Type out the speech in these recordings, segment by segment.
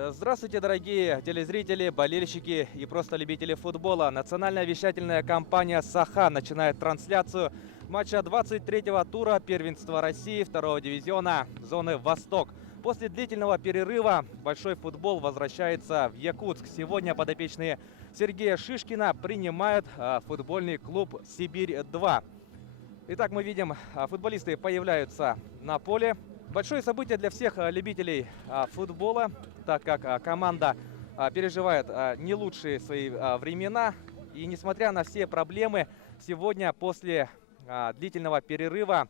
Здравствуйте, дорогие телезрители, болельщики и просто любители футбола. Национальная вещательная компания «Саха» начинает трансляцию матча 23-го тура первенства России 2-го дивизиона зоны «Восток». После длительного перерыва большой футбол возвращается в Якутск. Сегодня подопечные Сергея Шишкина принимают футбольный клуб «Сибирь-2». Итак, мы видим, футболисты появляются на поле. Большое событие для всех любителей футбола, так как команда переживает не лучшие свои времена. И несмотря на все проблемы, сегодня после длительного перерыва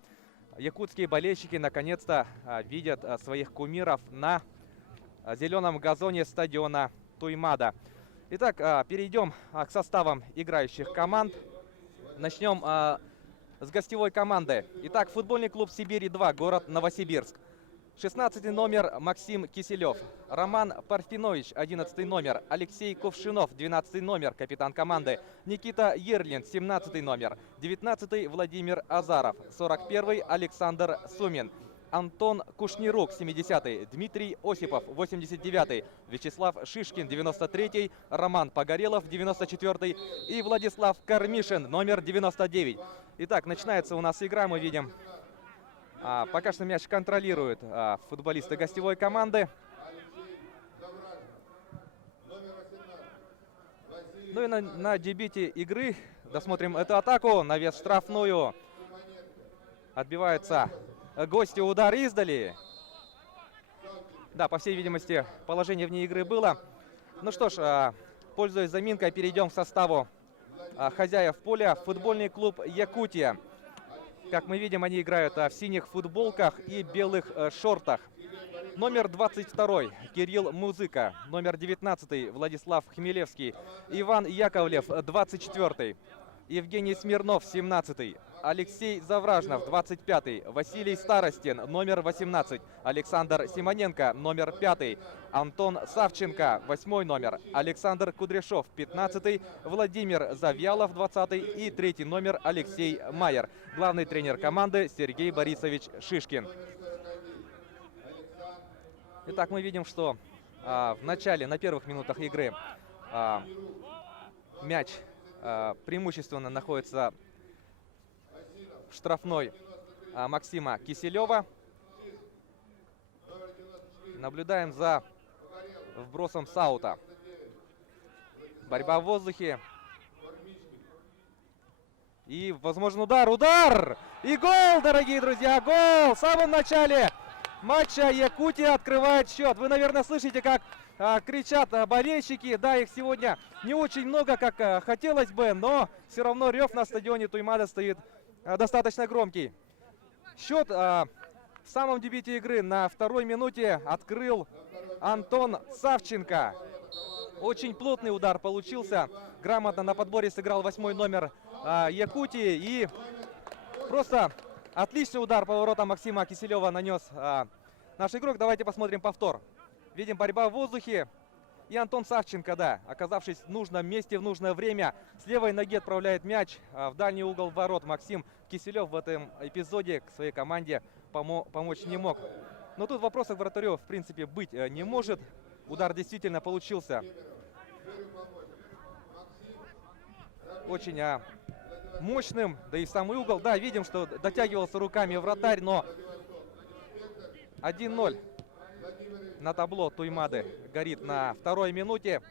якутские болельщики наконец-то видят своих кумиров на зеленом газоне стадиона Туймада. Итак, перейдем к составам играющих команд. Начнем с гостевой команды. Итак, футбольный клуб «Сибирь-2», город Новосибирск. 16 номер Максим Киселев, Роман Парфинович, 11 номер, Алексей Кувшинов, 12 номер, капитан команды, Никита Ерлин, 17 номер, 19 Владимир Азаров, 41 Александр Сумин, Антон Кушнирук, 70-й, Дмитрий Осипов, 89-й, Вячеслав Шишкин, 93-й, Роман Погорелов, 94-й и Владислав Кармишин, номер 99. Итак, начинается у нас игра, мы видим, пока что мяч контролируют футболисты гостевой команды. Ну и на дебюте игры досмотрим эту атаку, навес штрафную. Отбиваются гости, удар издали. Да, по всей видимости, положение вне игры было. Ну что ж, пользуясь заминкой, перейдем к составу хозяев поля. Футбольный клуб «Якутия». Как мы видим, они играют в синих футболках и белых шортах. Номер 22 Кирилл Музыка, номер 19 Владислав Хмелевский, Иван Яковлев 24, Евгений Смирнов 17, Алексей Завражнов 25, Василий Старостин номер 18, Александр Симоненко номер 5, Антон Савченко 8 номер, Александр Кудряшов 15, Владимир Завьялов 20 и 3 номер Алексей Майер. Главный тренер команды Сергей Борисович Шишкин. Итак, мы видим, что в начале, на первых минутах игры мяч преимущественно находится в штрафной Максима Киселева. Наблюдаем за вбросом с аута. Борьба в воздухе. И, возможно, удар! И гол, дорогие друзья, гол! В самом начале матча Якутия открывает счет. Вы, наверное, слышите, как кричат болельщики. Да, их сегодня не очень много, как хотелось бы, но все равно рев на стадионе Туймада стоит достаточно громкий. Счет в самом дебюте игры на второй минуте открыл Антон Савченко. Очень плотный удар получился. Грамотно на подборе сыграл 8 номер Якутии. И просто отличный удар по воротам Максима Киселева нанес наш игрок. Давайте посмотрим повтор. Видим, борьба в воздухе. И Антон Савченко, да, оказавшись в нужном месте в нужное время, с левой ноги отправляет мяч в дальний угол ворот. Максим Киселев в этом эпизоде к своей команде помочь не мог. Но тут вопросов к вратарю, в принципе, быть не может. Удар действительно получился очень мощным. Да и в самый угол. Да, видим, что дотягивался руками вратарь, но 1-0 на табло Туймады горит на второй минуте.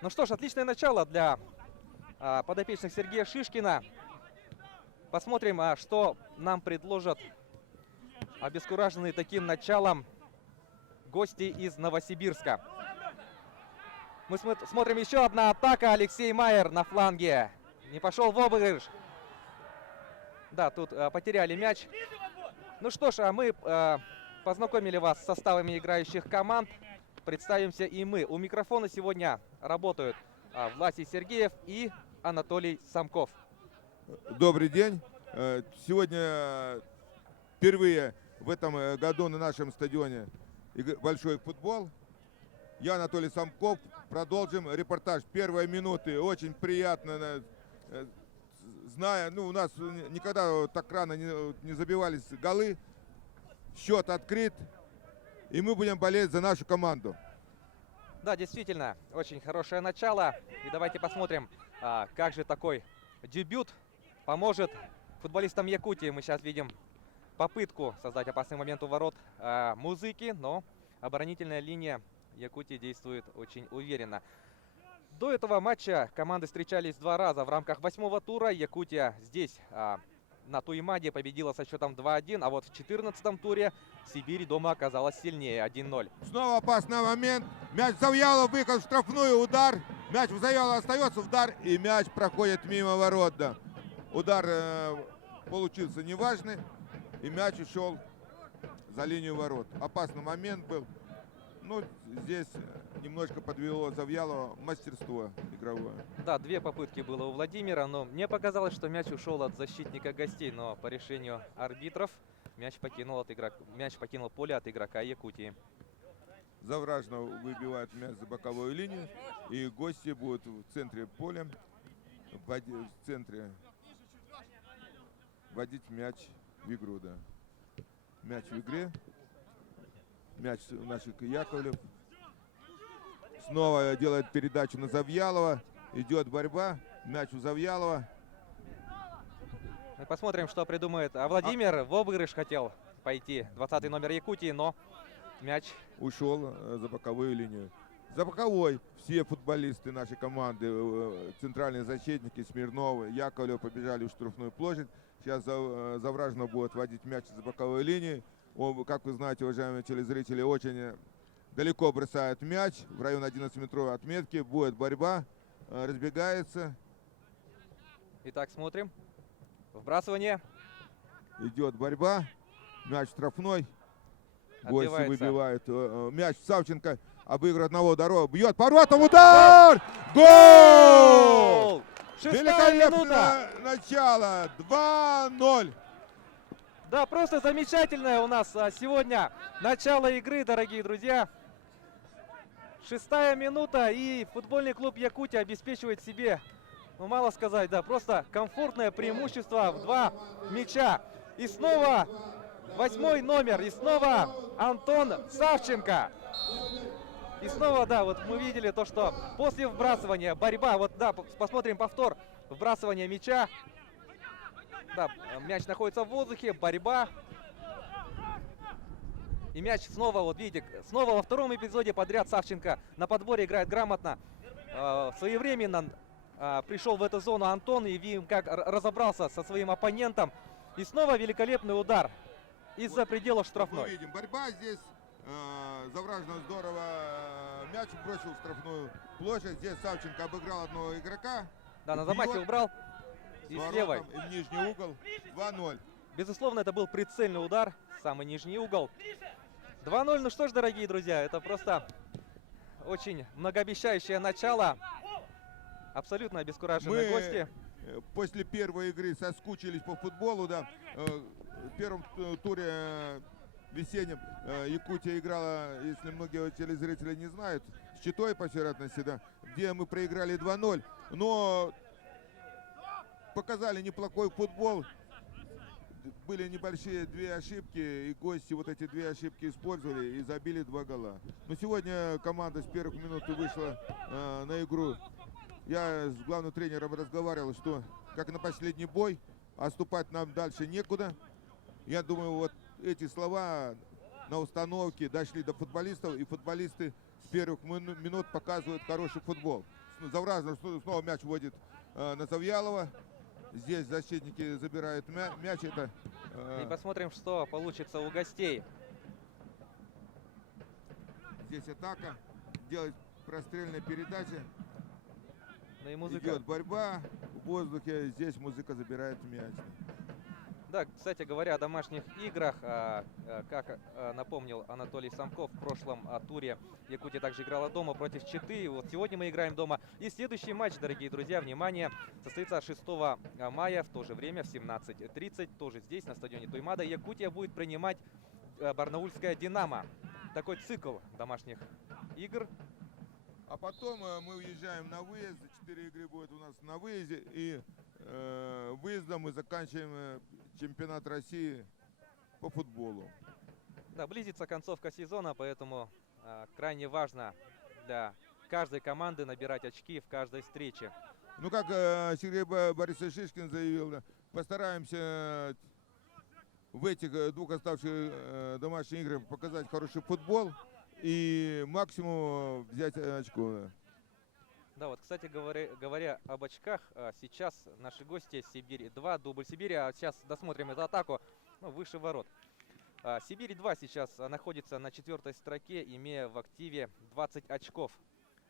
Ну что ж, отличное начало для подопечных Сергея Шишкина. Посмотрим, что нам предложат обескураженные таким началом гости из Новосибирска. Мы смотрим, еще одна атака. Алексей Майер на фланге. Не пошел в обыгрыш. Да, тут потеряли мяч. Ну что ж, мы познакомили вас с составами играющих команд. Представимся и мы. У микрофона сегодня работают Власий Сергеев и Анатолий Самков. Добрый день. Сегодня впервые в этом году на нашем стадионе большой футбол. Я, Анатолий Самков. Продолжим репортаж. Первые минуты. Очень приятно, зная, у нас никогда так рано не забивались голы. Счет открыт. и мы будем болеть за нашу команду. Да, действительно, очень хорошее начало. И давайте посмотрим, как же такой дебют поможет футболистам Якутии. Мы сейчас видим попытку создать опасный момент у ворот Музыки, но оборонительная линия Якутии действует очень уверенно. До этого матча команды встречались 2 раза в рамках 8-го тура. Якутия здесь на Туймаде победила со счетом 2-1, а вот в 14-м туре Сибирь дома оказалась сильнее 1-0. Снова опасный момент. Мяч Завьялов, выход в штрафную, удар. Мяч у Завьялова остается, удар, и мяч проходит мимо ворот. Да. Удар получился неважный, и мяч ушел за линию ворот. Опасный момент был. Ну, здесь немножко подвело Завьялова мастерство игровое. Да, 2 попытки было у Владимира, но мне показалось, что мяч ушел от защитника гостей, но по решению арбитров мяч покинул поле от игрока Якутии. Завражно выбивает мяч за боковую линию, и гости будут в центре поля, в центре вводить мяч в игру. Да. Мяч в игре. Мяч наших Яковлев. Снова делает передачу на Завьялова. Идет борьба. Мяч у Завьялова. Мы посмотрим, что придумает. А Владимир в обыгрыш хотел пойти. 20-й номер Якутии, но мяч Ушел за боковую линию. За боковой все футболисты нашей команды, центральные защитники Смирнова, Яковлев побежали в штрафную площадь. Сейчас Завражно будет вводить мяч за боковой линии. Он, как вы знаете, уважаемые телезрители, очень далеко бросает мяч в район 11-метровой отметки. Будет борьба, разбегается. Итак, смотрим. Вбрасывание. Идет борьба. Мяч штрафной. Гости Отбивается. выбивает. Мяч Савченко обыгрывает одного дорогу. Бьет по воротам. Удар! Гол! 6-я минута. Великолепное начало. 2-0. Да, просто замечательное у нас сегодня начало игры, дорогие друзья. 6-я минута, и футбольный клуб Якутия обеспечивает себе, ну мало сказать, да, просто комфортное преимущество в 2 мяча. И снова 8-й номер, и снова Антон Савченко. И снова, да, вот мы видели то, что после вбрасывания борьба, вот да, посмотрим повтор вбрасывания мяча. Да, мяч находится в воздухе, борьба. И мяч снова, вот видите, снова во втором эпизоде подряд Савченко на подборе играет грамотно. Своевременно пришел в эту зону Антон и видим, как разобрался со своим оппонентом. И снова великолепный удар из-за пределов штрафной. Мы видим, борьба здесь. Завражно здорово мяч бросил в штрафную площадь. Здесь Савченко обыграл одного игрока. Да, на замахе убрал. И с левой. И в нижний угол. 2-0. Безусловно, это был прицельный удар. Самый нижний угол. 2-0. Ну что ж, дорогие друзья, это просто очень многообещающее начало. Абсолютно обескураженные гости. После первой игры соскучились по футболу. Да. В первом туре весеннем Якутия играла, если многие телезрители не знают, с Читой, по всей вероятности, да, где мы проиграли 2-0. Но показали неплохой футбол. Были небольшие 2 ошибки, и гости вот эти 2 ошибки использовали и забили 2 гола. Но сегодня команда с первых минут вышла на игру. Я с главным тренером разговаривал, что как на последний бой, отступать нам дальше некуда. Я думаю, вот эти слова на установке дошли до футболистов, и футболисты с первых минут показывают хороший футбол. Завражно снова мяч вводит на Завьялова. Здесь защитники забирают мяч. Это, И посмотрим, что получится у гостей. Здесь атака. Делает прострельная передача. Ну и музыка. Идет борьба в воздухе. Здесь музыка забирает мяч. Да, кстати говоря, о домашних играх, как напомнил Анатолий Самков, в прошлом туре Якутия также играла дома против Читы. Вот сегодня мы играем дома. И следующий матч, дорогие друзья, внимание, состоится 6 мая в то же время в 17:30. Тоже здесь, на стадионе Туймада. Якутия будет принимать Барнаульская «Динамо». Такой цикл домашних игр. А потом мы уезжаем на выезд. 4 игры будет у нас на выезде. И выездом мы заканчиваем чемпионат России по футболу. Да, близится концовка сезона, поэтому крайне важно для каждой команды набирать очки в каждой встрече. Ну, как Сергей Борисович Шишкин заявил, да, постараемся в этих двух оставшихся домашних играх показать хороший футбол и максимум взять очко. Да. Да, вот, кстати говоря об очках, сейчас наши гости Сибирь-2, дубль Сибири, а сейчас досмотрим эту атаку, ну, выше ворот. Сибирь-2 сейчас находится на 4-й строке, имея в активе 20 очков.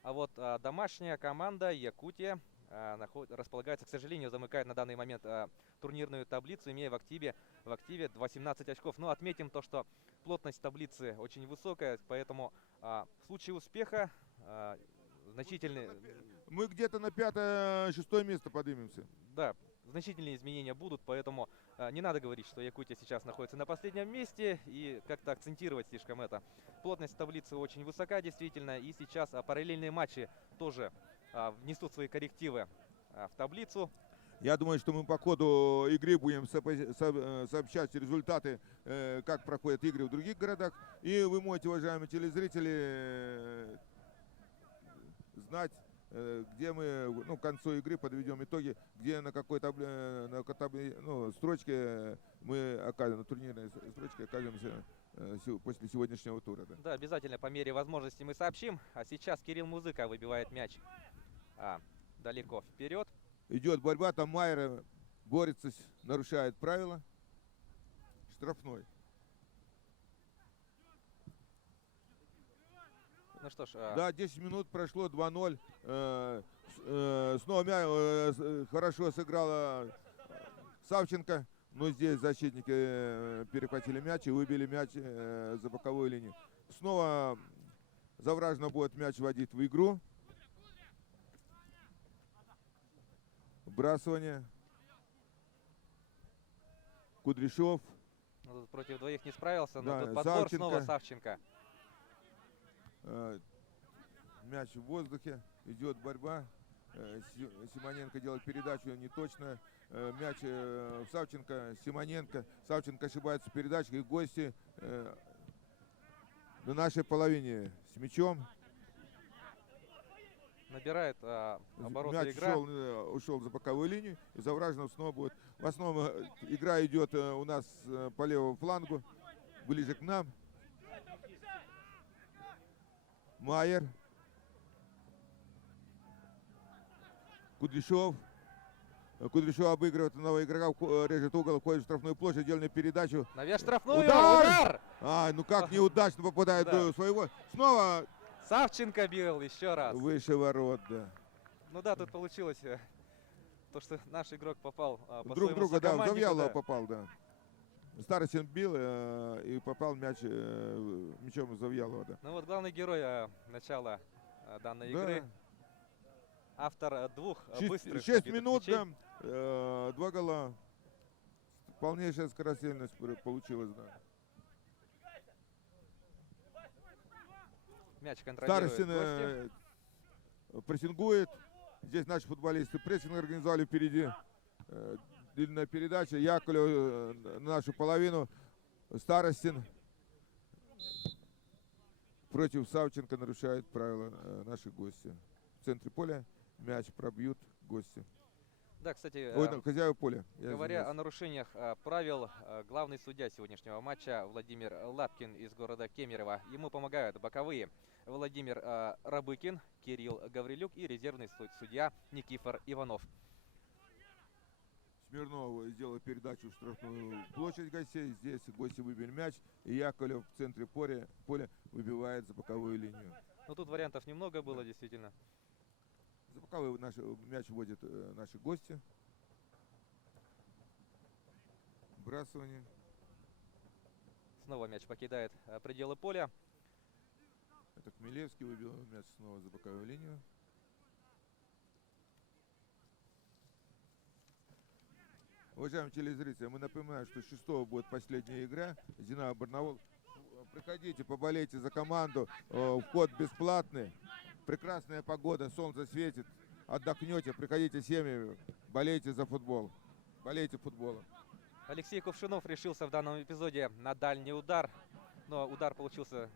А вот домашняя команда Якутия располагается, к сожалению, замыкает на данный момент турнирную таблицу, имея в активе 18 очков. Но отметим то, что плотность таблицы очень высокая, поэтому в случае успеха значительные... Мы где-то на 5-6 место поднимемся. Да, значительные изменения будут, поэтому не надо говорить, что Якутия сейчас находится на последнем месте и как-то акцентировать слишком это. Плотность таблицы очень высока, действительно, и сейчас параллельные матчи тоже внесут свои коррективы в таблицу. Я думаю, что мы по ходу игры будем сообщать результаты, как проходят игры в других городах. И вы можете, уважаемые телезрители, знать, где мы, ну, к концу игры подведем итоги, где на какой строчке мы окажемся, на турнирной строчке окажемся после сегодняшнего тура. Да. Да, обязательно по мере возможности мы сообщим. А сейчас Кирилл Музыка выбивает мяч далеко вперед. Идет борьба, там Майер борется, нарушает правила. Штрафной. Ну что ж, да, 10 минут прошло, 2-0. Снова хорошо сыграла Савченко. Но здесь защитники перехватили мяч и выбили мяч за боковую линию. Снова Завражно будет мяч вводить в игру. Вбрасывание. Кудряшов. Ну, тут против двоих не справился, но Да, тут подбор Савченко. снова Савченко. Мяч в воздухе. Идет борьба. Симоненко делает передачу неточно. Мяч в Савченко. Савченко ошибается в передаче. И гости на нашей половине с мячом. Набирает обороты мяч игра. ушел за боковую линию. И Завражного снова будет. В основном игра идет у нас по левому флангу. Ближе к нам. Майер. Кудряшов. Кудряшов обыгрывает одного игрока, режет угол, входит в штрафную площадь, делает передачу. Навес штрафную, удар! Ну как неудачно попадает Да. до своего. Снова Савченко бил еще раз. выше ворот, да. Ну да, тут получилось то, что наш игрок попал по Друг своему друга, да, в сокоманднику, Завьялова да. попал, да. Старостин бил и попал мяч мячом в Завьялова, да. Ну вот главный герой начала данной Да. игры. Автор двух быстрых 6 забитых минут, мячей. да, 2 гола. Полнейшая скорострельность получилась, да. Мяч контролирует Старостин гости. прессингует. Здесь наши футболисты прессинг организовали впереди. Длинная передача. Яковлев на нашу половину. Старостин против Савченко нарушает правила наших гостей. В центре поля мяч пробьют гости. Да, кстати, Хозяева поля. говоря о нарушениях правил, главный судья сегодняшнего матча Владимир Лапкин из города Кемерово. Ему помогают боковые Владимир Рабыкин, Кирилл Гаврилюк и резервный судья Никифор Иванов. Смирнов сделал передачу в штрафную площадь гостей. Здесь гости выбили мяч. И Яковлев в центре поля выбивает за боковую линию. Ну тут вариантов немного было, действительно. За боковой мяч вводят наши гости. Вбрасывание. Снова мяч покидает пределы поля. Это Хмелевский выбил мяч снова за боковую линию. Уважаемые телезрители, мы напоминаем, что 6 будет последняя игра. Динамо Барнаул. Приходите, поболейте за команду. Вход бесплатный. Прекрасная погода, солнце светит. Отдохнете, приходите семьями, болейте за футбол. Болейте футболом. Алексей Кувшинов решился в данном эпизоде на дальний удар. Но удар получился,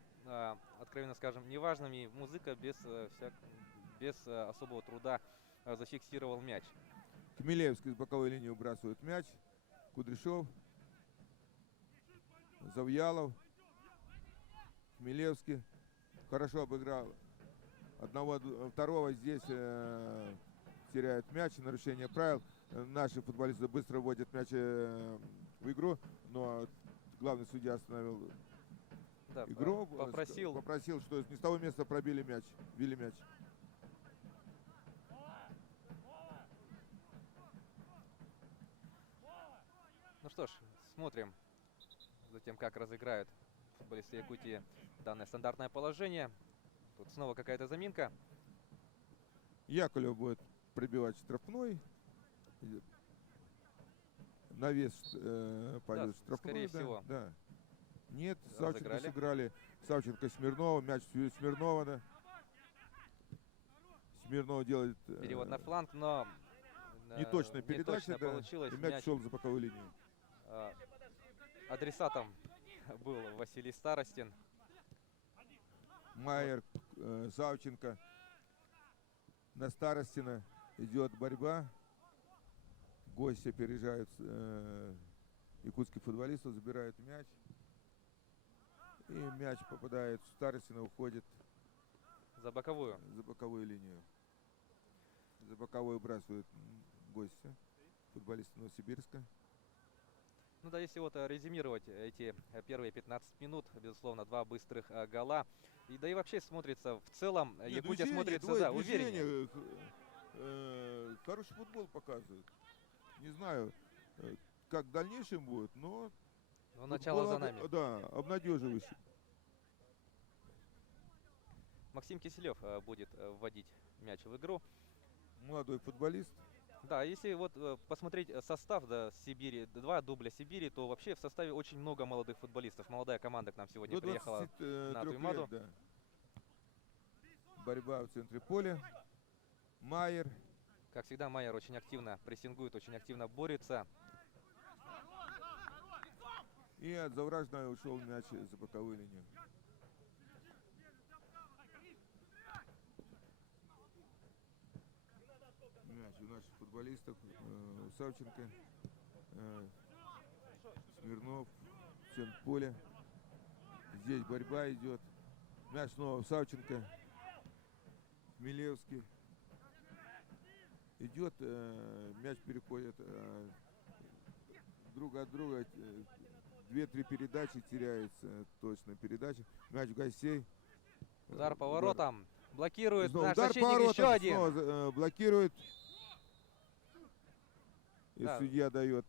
откровенно скажем, неважным. И Музыка без особого труда зафиксировал мяч. Хмелевский с боковой линии выбрасывает мяч. Кудряшов. Завьялов. Хмелевский. Хорошо обыграл второго. Здесь теряет мяч. Нарушение правил. Наши футболисты быстро вводят мяч в игру. Но главный судья остановил игру. Попросил, что не с того места пробили мяч. Ввели мяч. Ну что ж, смотрим за тем, как разыграют футболисты Якутии данное стандартное положение. Тут снова какая-то заминка. Яковлев будет пробивать штрафной. Навес пойдет Да, штрафной. скорее всего. Да. Нет, Разыграли. Савченко сыграли. Савченко Смирнова. Мяч Смирнова, да. Смирнов делает Перевод на фланг, но неточная передача, неточно да, получилось. и мяч шел за боковую линию. Адресатом был Василий Старостин. Майер, Савченко на Старостина. Идет борьба. Гости опережают якутских футболистов, забирают мяч. И мяч попадает в Старостина, уходит За боковую. за боковую линию. За боковую выбрасывают гости, футболисты Новосибирска. Ну да, если вот резюмировать эти первые 15 минут, безусловно, два быстрых гола. И да и вообще смотрится в целом, Якутия смотрится, да, увереннее. Хороший футбол показывает. Не знаю, как в дальнейшем будет, но Начало за нами. Да, обнадеживающий. Максим Киселев будет вводить мяч в игру. Молодой футболист. Да, если вот посмотреть состав, да, Сибири, 2 дубля Сибири, то вообще в составе очень много молодых футболистов. Молодая команда к нам сегодня приехала на Туймаду. Да. Борьба в центре поля. Майер. Как всегда, Майер очень активно прессингует, очень активно борется. И от Завражного ушел мяч за боковую линию. Мяч у наших футболистов. Савченко. Смирнов. Центр поля. Здесь борьба идет. Мяч снова Савченко. Хмелевский. Идет, мяч переходит друг от друга. 2-3 передачи теряется, точно передача. Мяч гостей. Удар по воротам. Блокирует Снова наш удар по защитник, воротам, еще один. снова, блокирует. И Да. судья дает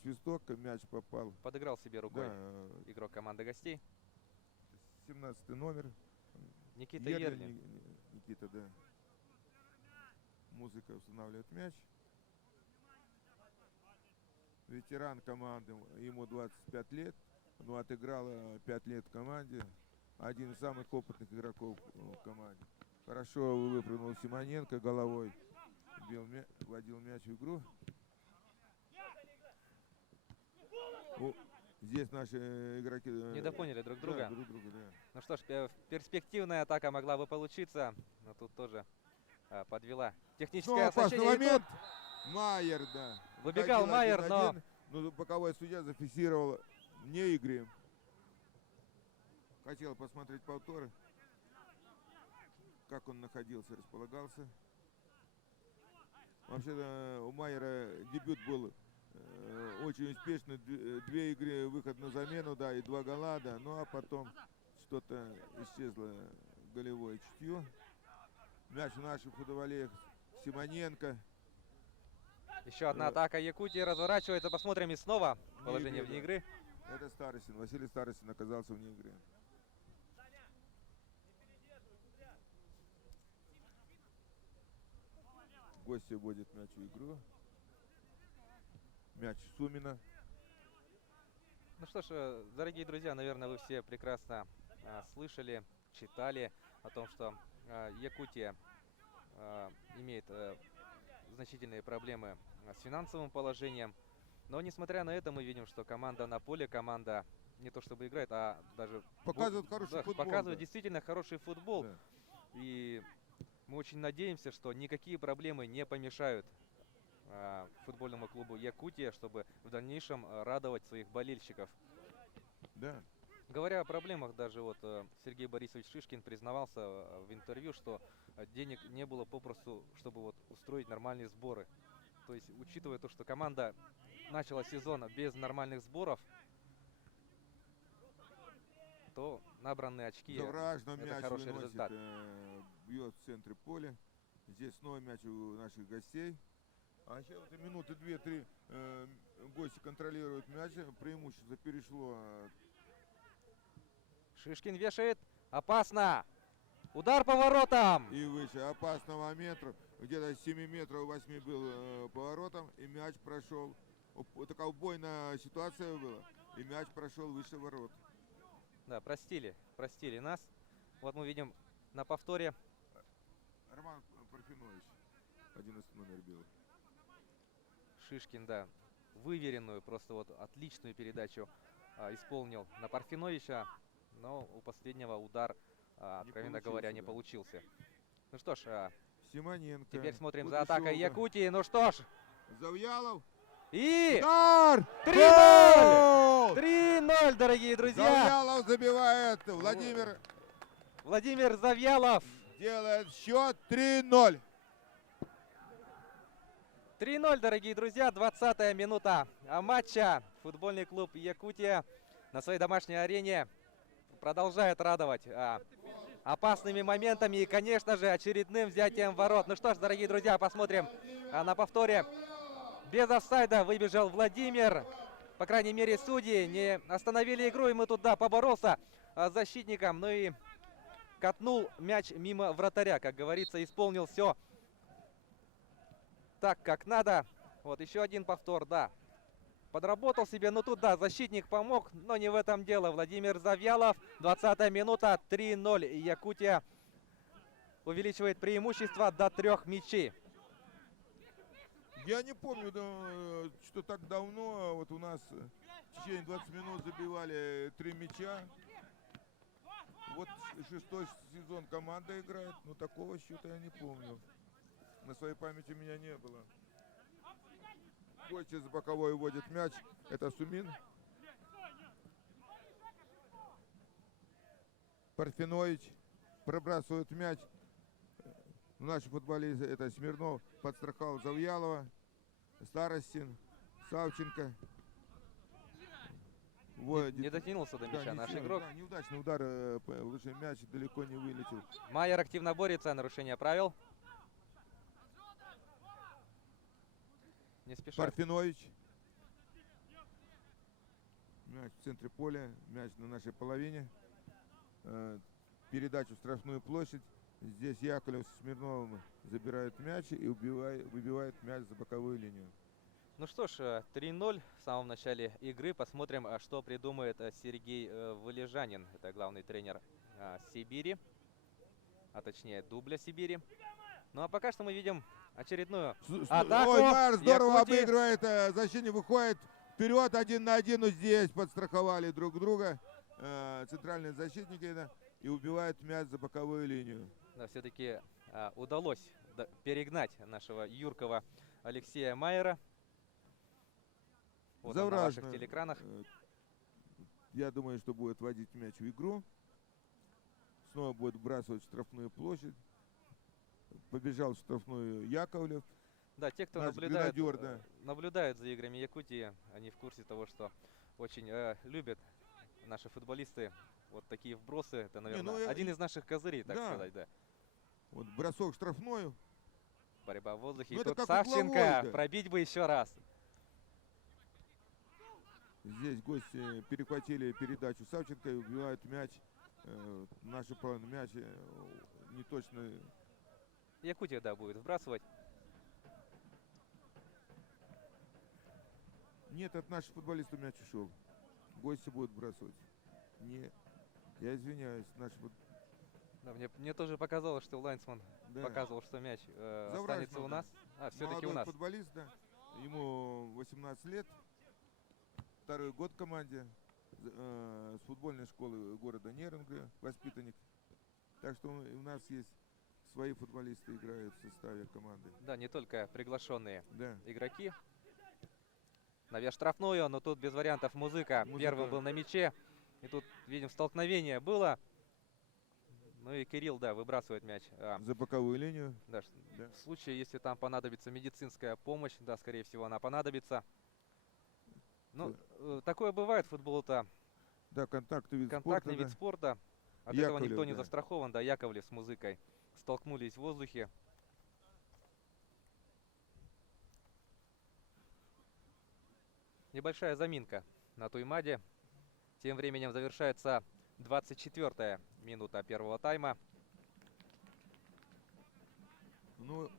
свисток, мяч попал. Подыграл себе рукой Да, игрок команды гостей. 17 номер. Никита Ерлин. Никита, да. Музыка устанавливает мяч. Ветеран команды, ему 25 лет, но отыграл 5 лет в команде. Один из самых опытных игроков в команде. Хорошо выпрыгнул Симоненко головой. Вводил мяч в игру. Здесь наши игроки Недопоняли друг друга. Да, друг друга, да. Ну что ж, перспективная атака могла бы получиться, но тут тоже подвела техническое Опасный оснащение. И момент. Майер, да. Выбегал Выходил Майер, 1-1, но боковой судья зафиксировал вне игры. Хотел посмотреть повторы, как он находился, располагался. Вообще-то у Майера дебют был очень успешный. 2 игры, выход на замену, да, и 2 гола, да. Ну а потом что-то исчезло голевое чутье. Мяч у наших футболистов. Симоненко. Еще одна атака Якутии разворачивается. Посмотрим и снова положение вне игры. Это Старостин. Василий Старостин оказался вне игры. Гости вводят мяч в игру. Мяч Сумина. Ну что ж, дорогие друзья, наверное, вы все прекрасно слышали, читали о том, что Якутия имеет значительные проблемы с финансовым положением. Но несмотря на это, мы видим, что команда на поле, команда не то чтобы играет, а даже Показывают хороший да, футбол. показывает Да. действительно хороший футбол. Да. И мы очень надеемся, что никакие проблемы не помешают футбольному клубу Якутия, чтобы в дальнейшем радовать своих болельщиков. Да. Говоря о проблемах, даже вот Сергей Борисович Шишкин признавался в интервью, что денег не было попросту, чтобы вот устроить нормальные сборы. То есть, учитывая то, что команда начала сезон без нормальных сборов, то набранные очки Завражно это мяч хороший выносит, результат. бьет в центре поля. Здесь снова мяч у наших гостей. А сейчас вот минуты 2-3 гости контролируют мяч. Преимущество перешло. Шишкин вешает. Опасно! Удар по воротам! И выше. Опасный момент. Где-то 7 метров 8 был поворотом. И мяч прошел. Вот такая убойная ситуация была. И мяч прошел выше ворот. Да, простили нас. Вот мы видим на повторе. Роман Парфенович. 11 номер бил. Шишкин, да, выверенную, просто вот отличную передачу исполнил на Парфеновича. Но у последнего удар, откровенно говоря, не да. получился. Ну что ж, Симоненко. теперь смотрим Вот за атакой еще, да. Якутии. Ну что ж, Завьялов. и Удар! 3-0! Гол! 3-0, дорогие друзья! Завьялов забивает. Владимир Завьялов. Делает счет 3-0. 3-0, дорогие друзья, 20-я минута матча. Футбольный клуб Якутия на своей домашней арене продолжает радовать опасными моментами и, конечно же, очередным взятием ворот. Ну что ж, дорогие друзья, посмотрим на повторе. Без офсайда выбежал Владимир. По крайней мере, судьи не остановили игру, и мы туда поборолся с защитником. Ну и катнул мяч мимо вратаря, как говорится, исполнил все так, как надо. Вот еще один повтор, да. Подработал себе, но тут, да, защитник помог, но не в этом дело. Владимир Завьялов, 20-я минута, 3-0. Якутия увеличивает преимущество до 3 мячей. Я не помню, да, что так давно вот у нас в течение 20 минут забивали 3 мяча. Вот 6-й сезон команда играет, но такого счета я не помню. На своей памяти у меня не было. Гости с боковой уводит мяч. Это Сумин. Парфенович пробрасывает мяч. Наши футболисты, это Смирнов, подстраховал Завьялова. Старостин, Савченко. Не дотянулся до мяча наш игрок. Да, неудачный удар, лучше мяч далеко не вылетел. Майер активно борется, нарушение правил. Не спешат. Парфенович. Мяч в центре поля, мяч на нашей половине. Передачу в штрафную площадь. Здесь Яковлев с Смирновым забирают мяч и выбивает мяч за боковую линию. Ну что ж, 3-0 в самом начале игры. Посмотрим, что придумает Сергей Вылежанин. Это главный тренер Сибири, а точнее дубля Сибири. Ну а пока что мы видим очередную атаку. Ой, Майер здорово Якутии. обыгрывает. Защитник выходит вперед 1 на 1. Но здесь подстраховали друг друга. Центральные защитники, да, и убивают мяч за боковую линию. Да, все-таки удалось перегнать нашего юркого Алексея Майера. Вот он на ваших телеэкранах. Я думаю, что будет вводить мяч в игру. Снова будет вбрасывать в штрафную площадь. Побежал в штрафную Яковлев. Да, те, кто наблюдают за играми Якутии, они в курсе того, что очень любят наши футболисты вот такие вбросы. Это, наверное, один из наших козырей, так сказать, да. Вот бросок в штрафную. Борьба в воздухе. Ну, и тут как Савченко. угловой, да. Пробить бы еще раз. Здесь гости перехватили передачу Савченко и убивают мяч. Наши мяч неточный. Якутия, да, будет вбрасывать. Нет, от наших футболистов мяч ушел. Гости будут бросать. Не, я извиняюсь. Да, мне тоже показалось, что Лайнсман показывал, что мяч останется у нас. Все-таки у нас. Футболист, да. Ему 18 лет. Второй год в команде. с футбольной школы города Неринга, воспитанник. Так что у нас есть свои футболисты, играют в составе команды. Да, не только приглашенные Да. игроки. Навес штрафную, но тут без вариантов Музыка. Первым был на мяче. И тут, видим, столкновение было. Ну и Кирилл, да, выбрасывает мяч. За боковую линию. Да, Да. в случае, если там понадобится медицинская помощь, да, скорее всего, она понадобится. Ну, такое бывает в футболу-то. Да, контактный вид Контактный спорта. вид спорта. От Яковлев, этого никто не да. застрахован. Да, Яковлев с Музыкой столкнулись в воздухе. Небольшая заминка на Туймаде. Тем временем завершается 24-я минута первого тайма. Ну,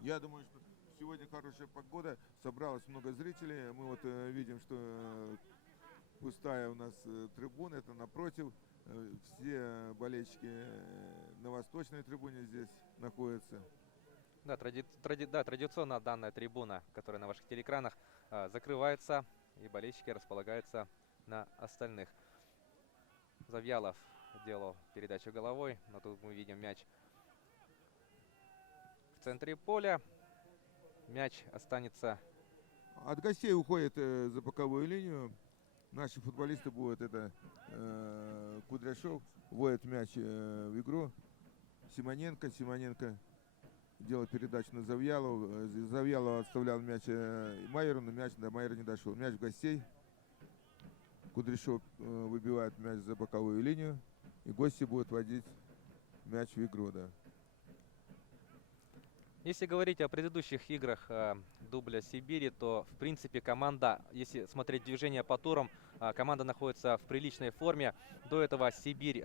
я думаю, что сегодня хорошая погода. Собралось много зрителей. Мы вот видим, что пустая у нас трибуна. Это напротив. Все болельщики на восточной трибуне здесь находятся. Да, традиционно данная трибуна, которая на ваших телеэкранах, закрывается, и болельщики располагаются на остальных. Завьялов делал передачу головой, но тут мы видим мяч в центре поля. Мяч останется... От гостей уходит за боковую линию. Наши футболисты будут, это Кудряшов, вводит мяч в игру. Симоненко делает передачу на Завьялова. Завьялов отставлял мяч Майеру, но мяч до Майера не дошел. Мяч в гостей. Кудряшов выбивает мяч за боковую линию. И гости будут вводить мяч в игру, да. Если говорить о предыдущих играх дубля Сибири, то, в принципе, команда, если смотреть движение по турам, команда находится в приличной форме. До этого Сибирь,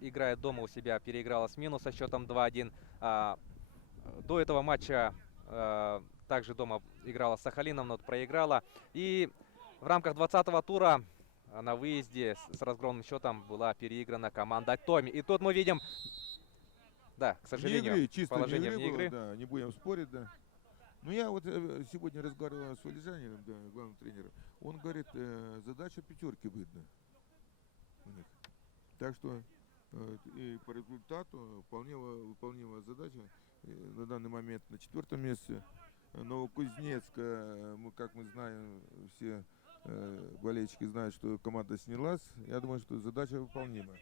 играя дома у себя, переиграла Смену со счетом 2-1. До этого матча также дома играла с Сахалином, но проиграла. И в рамках 20-го тура на выезде с разгромным счетом была переиграна команда Томи. И тут мы видим... Да, к сожалению, не игры, чисто положение не вне игры. было, да, не будем спорить, да. Но я вот сегодня разговаривал с Валежанином, да, главным тренером. Он говорит, задача пятерки видно у них. Так что и по результату вполне выполнимая задача. На данный момент на 4-м месте. Новокузнецк, мы, как мы знаем, все болельщики знают, что команда снялась. Я думаю, что задача выполнима.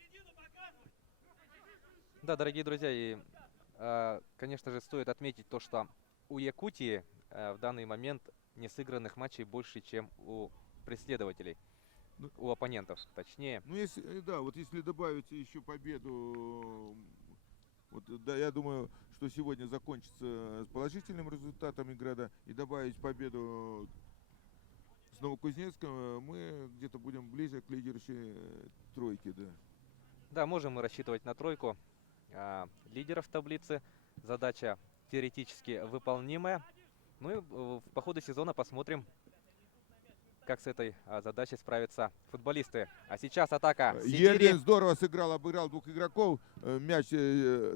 Да, дорогие друзья, и, конечно же, стоит отметить то, что у Якутии в данный момент не сыгранных матчей больше, чем у преследователей, у оппонентов, точнее. Ну, если, да, вот если добавить еще победу, вот, да, я думаю, что сегодня закончится с положительным результатом игры, да, и добавить победу с Новокузнецком, мы где-то будем ближе к лидирующей тройке, да. Да, можем мы рассчитывать на тройку лидеров таблицы. Задача теоретически выполнимая. Ну и по ходу сезона посмотрим, как с этой задачей справятся футболисты. А сейчас атака Сибири. Ельдин здорово сыграл, обыграл двух игроков. Мяч,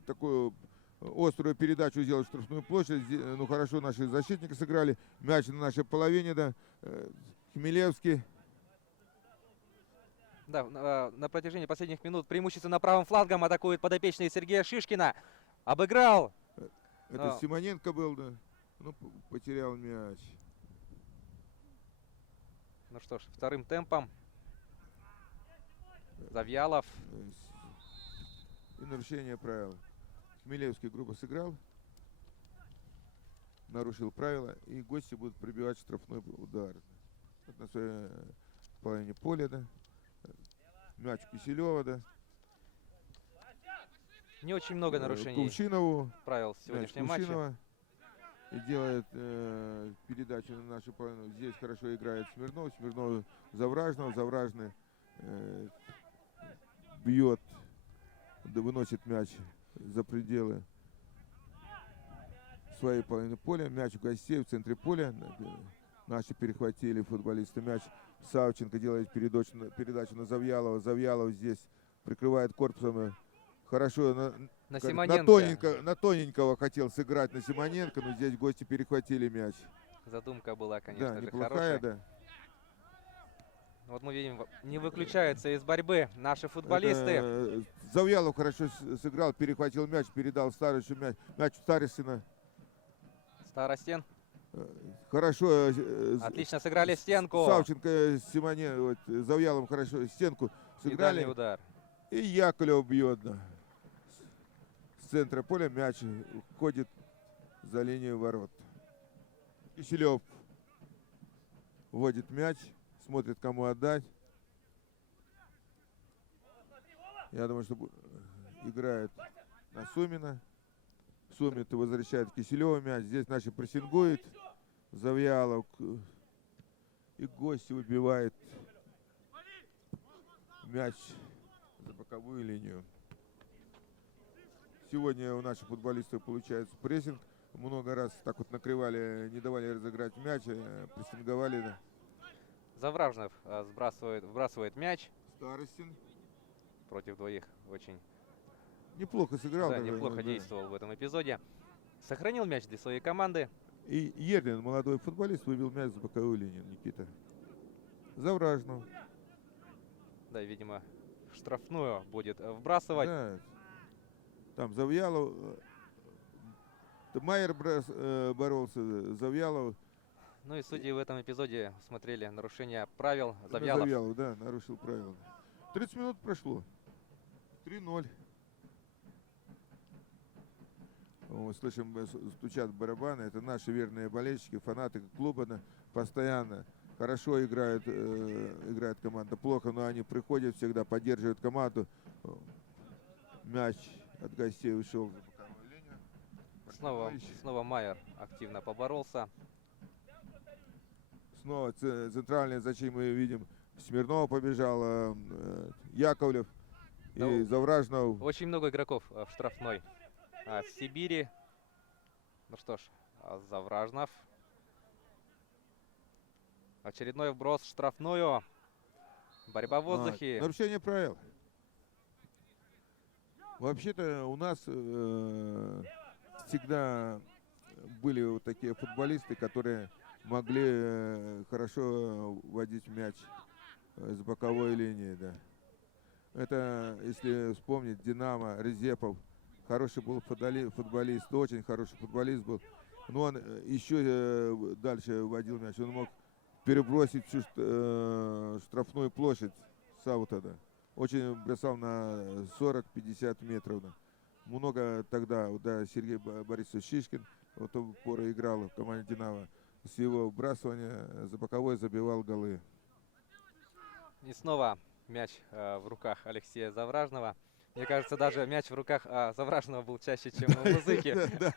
такую острую передачу сделал в штрафную площадь. Ну хорошо наши защитники сыграли. Мяч на нашей половине, да. Хмелевский. Да, на протяжении последних минут преимущественно правым флангом атакует подопечный Сергея Шишкина. Обыграл. Это Симоненко был, да. Ну, потерял мяч. Ну что ж, вторым темпом Завьялов. И нарушение правил. Хмелевский грубо сыграл. Нарушил правила. И гости будут пробивать штрафной удар. Вот на своей половине поля, да. Мяч Киселева, да. Не очень много нарушений Кувшинову. правил в сегодняшнем матче. И делает передачу на нашу половину. Здесь хорошо играет Смирнов. Смирнов Завражного. Завражный бьет, да, выносит мяч за пределы своей половины поля. Мяч у гостей в центре поля. Наши перехватили футболисты мяч. Савченко делает передачу на Завьялова. Завьялов здесь прикрывает корпусом. Хорошо На на тоненького хотел сыграть на Симоненко, но здесь гости перехватили мяч. Задумка была, конечно Да, же, неплохая, хорошая. да. Вот мы видим, не выключаются из борьбы наши футболисты. Это Завьялов хорошо сыграл, перехватил мяч, передал Старостину мяч. Мяч у Старостина. Старостин. Хорошо. Отлично сыграли стенку. Савченко, Симоне, вот, Завьялов хорошо стенку И сыграли. дальний удар. И Яковлев бьет с центра поля. Мяч уходит за линию ворот. Киселев вводит мяч, смотрит, кому отдать. Я думаю, что играет на Сумина. Сумин возвращает Киселеву мяч. Здесь наши прессингуют. Завьялов и гости выбивает мяч за боковую линию. Сегодня у наших футболистов получается прессинг. Много раз так вот накрывали, не давали разыграть мяч, прессинговали. Да. Завражнов вбрасывает мяч. Старостин Против двоих очень неплохо сыграл. да, даже, неплохо да. действовал в этом эпизоде. Сохранил мяч для своей команды. И Ерлин, молодой футболист, выбил мяч за боковую линию. Никита Завражнов. Да, видимо, штрафную будет вбрасывать. Да. Там Завьялов. Майер боролся, Завьялов. Ну и судьи в этом эпизоде смотрели нарушение правил. Завьялов. Да, нарушил правила. 30 минут прошло. 3-0. Мы слышим, стучат барабаны. Это наши верные болельщики, фанаты клуба. Постоянно хорошо играет команда, плохо, но они приходят всегда, поддерживают команду. Мяч от гостей ушел за боковую линию. Снова Майер активно поборолся. Снова центральный, зачем мы видим, Смирнова побежал, Яковлев и Завражнов. Очень много игроков в штрафной Сибири. Ну что ж, Завражнов. Очередной вброс в штрафную. Борьба в воздухе. Нарушение правил. Вообще-то у нас всегда были вот такие футболисты, которые могли хорошо водить мяч с боковой линии. Да. Это, если вспомнить, Динамо, Резепов. Хороший был футболист, очень хороший футболист был. Но он еще дальше водил мяч. Он мог перебросить всю штрафную площадь с аута. Да. Очень бросал на 40-50 метров. Да. Много тогда, да, Сергей Борисович Шишкин в ту пору играл в команде «Динамо». С его вбрасывания за боковой забивал голы. И снова мяч в руках Алексея Завражного. Мне кажется, даже мяч в руках Завражного был чаще, чем у Музыки. Да.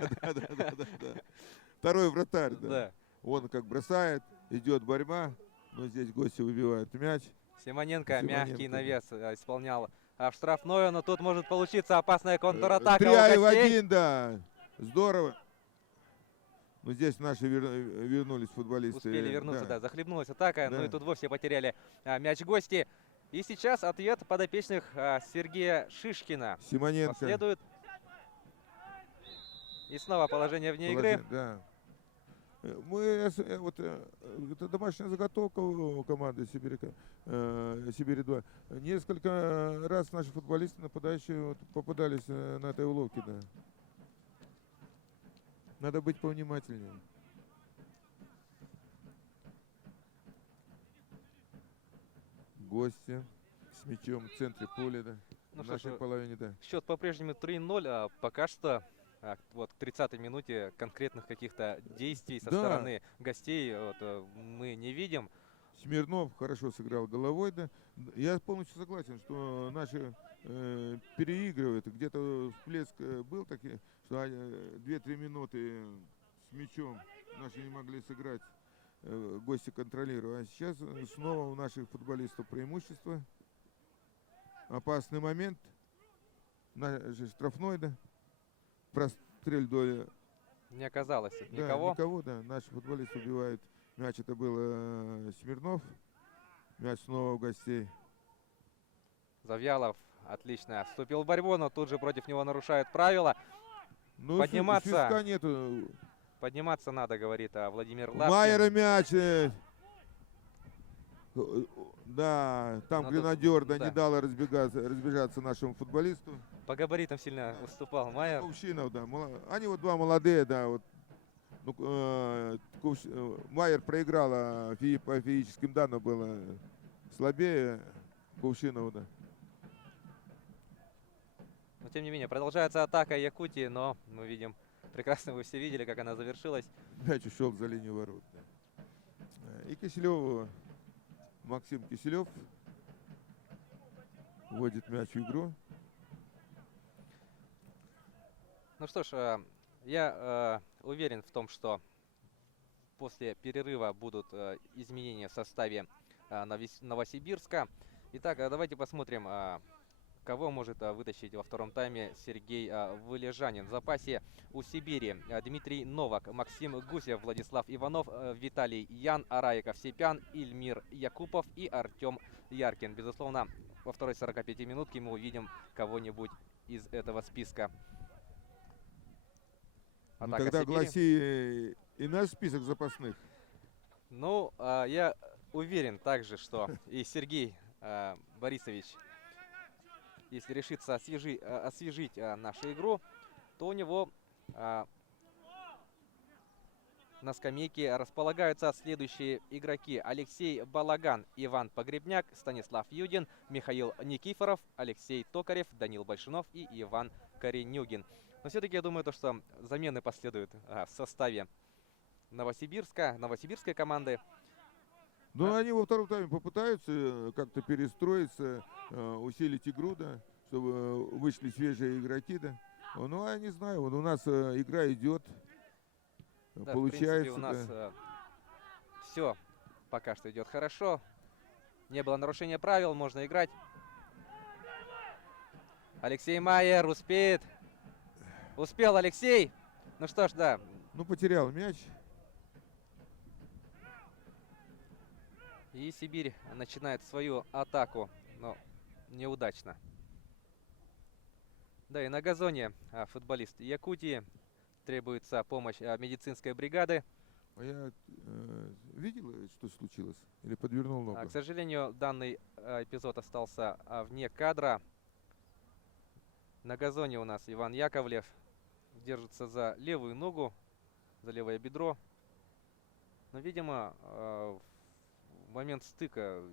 Второй вратарь, Да. Он как бросает, идет борьба, но здесь гости выбивают мяч. Симоненко мягкий навес исполнял в штрафную, но тут может получиться опасная контратака. 3-1, да. Здорово. Но здесь наши вернулись футболисты. Успели вернуться, да. Захлебнулась атака, ну и тут вовсе потеряли мяч гости. И сейчас ответ подопечных Сергея Шишкина. Симоненко. Последует. И снова положение вне игры. Да. Это домашняя заготовка у команды Сибири-2. Несколько раз наши футболисты, нападающие, попадались на этой уловке. Да. Надо быть повнимательнее. Гости с мячом в центре поля, да. Ну, в нашей половине, да. Счет по-прежнему 3-0, а пока что вот к 30-й минуте конкретных каких-то действий со стороны гостей мы не видим. Смирнов хорошо сыграл головой, да. Я полностью согласен, что наши переигрывают. Где-то всплеск был такой, что 2-3 минуты с мячом наши не могли сыграть, гости контролируют. А сейчас снова у наших футболистов преимущество. Опасный момент. Штрафной, да. Прострель доли. Не оказалось Да, никого. Да. Наши футболисты убивают мяч. Это был Смирнов. Мяч снова у гостей. Завьялов отлично вступил в борьбу, но тут же против него нарушают правила. Ну, Подниматься. Свистка нету. Подниматься надо, говорит Владимир Лапкин. Майера мяч. Да, там Но тут, гренадер, да, да. не дал разбежаться нашему футболисту. По габаритам сильно уступал Майер. Кувшинов, да. Они вот два молодые, да, вот. Ну, Майер проиграл, а по физическим данным было слабее Кувшинов, да. Но тем не менее, продолжается атака Якутии, но мы видим, прекрасно вы все видели, как она завершилась. Мяч ушел за линию ворот. Да. И Киселев, Максим Киселев вводит мяч в игру. Ну что ж, я уверен в том, что после перерыва будут изменения в составе Новосибирска. Итак, давайте посмотрим, кого может вытащить во втором тайме Сергей Вылежанин. В запасе у Сибири Дмитрий Новак, Максим Гусев, Владислав Иванов, Виталий Ян, Араик Овсепян, Ильмир Якупов и Артем Яркин. Безусловно, во второй 45 минутке мы увидим кого-нибудь из этого списка. Ну, Атака тогда Сибири. гласи и наш список запасных. Ну, я уверен также, что и Сергей Борисович, если решится освежить нашу игру, то у него на скамейке располагаются следующие игроки: Алексей Балаган, Иван Погребняк, Станислав Юдин, Михаил Никифоров, Алексей Токарев, Данил Большунов и Иван Коренюгин. Но все-таки я думаю, что замены последуют в составе новосибирской команды. Но они во втором тайме попытаются как-то перестроиться, усилить игру, да, чтобы вышли свежие игроки, да. Ну, я не знаю, вот у нас игра идет, Да, получается. в принципе, у нас да. все пока что идет хорошо. Не было нарушения правил, можно играть. Алексей Майер успеет. Успел Алексей. Ну что ж, да. Ну, потерял мяч. И Сибирь начинает свою атаку, но неудачно. Да, и на газоне футболист Якутии. Требуется помощь медицинской бригады. А я видел, что случилось? Или подвернул ногу? К сожалению, данный эпизод остался вне кадра. На газоне у нас Иван Яковлев держится за левую ногу, за левое бедро. Но, видимо, в момент стыка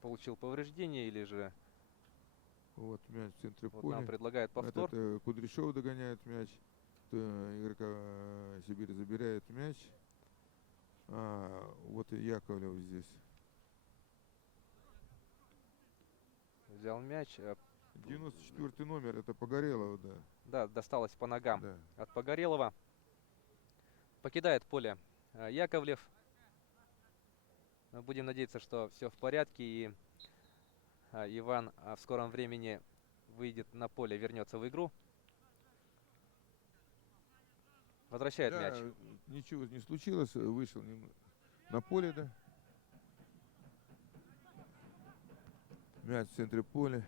получил повреждение или же Вот мяч в центре вот поля. нам предлагают повтор. Этот, Кудряшов догоняет мяч. Игрока Сибирь забирает мяч. Вот и Яковлев здесь. Взял мяч. 94 номер, это Погорелов, да. Да, досталось по ногам Да. от Погорелова. Покидает поле Яковлев. Будем надеяться, что все в порядке, и Иван в скором времени выйдет на поле, вернется в игру. Возвращает Да, мяч. ничего не случилось, вышел на поле, да. Мяч в центре поля.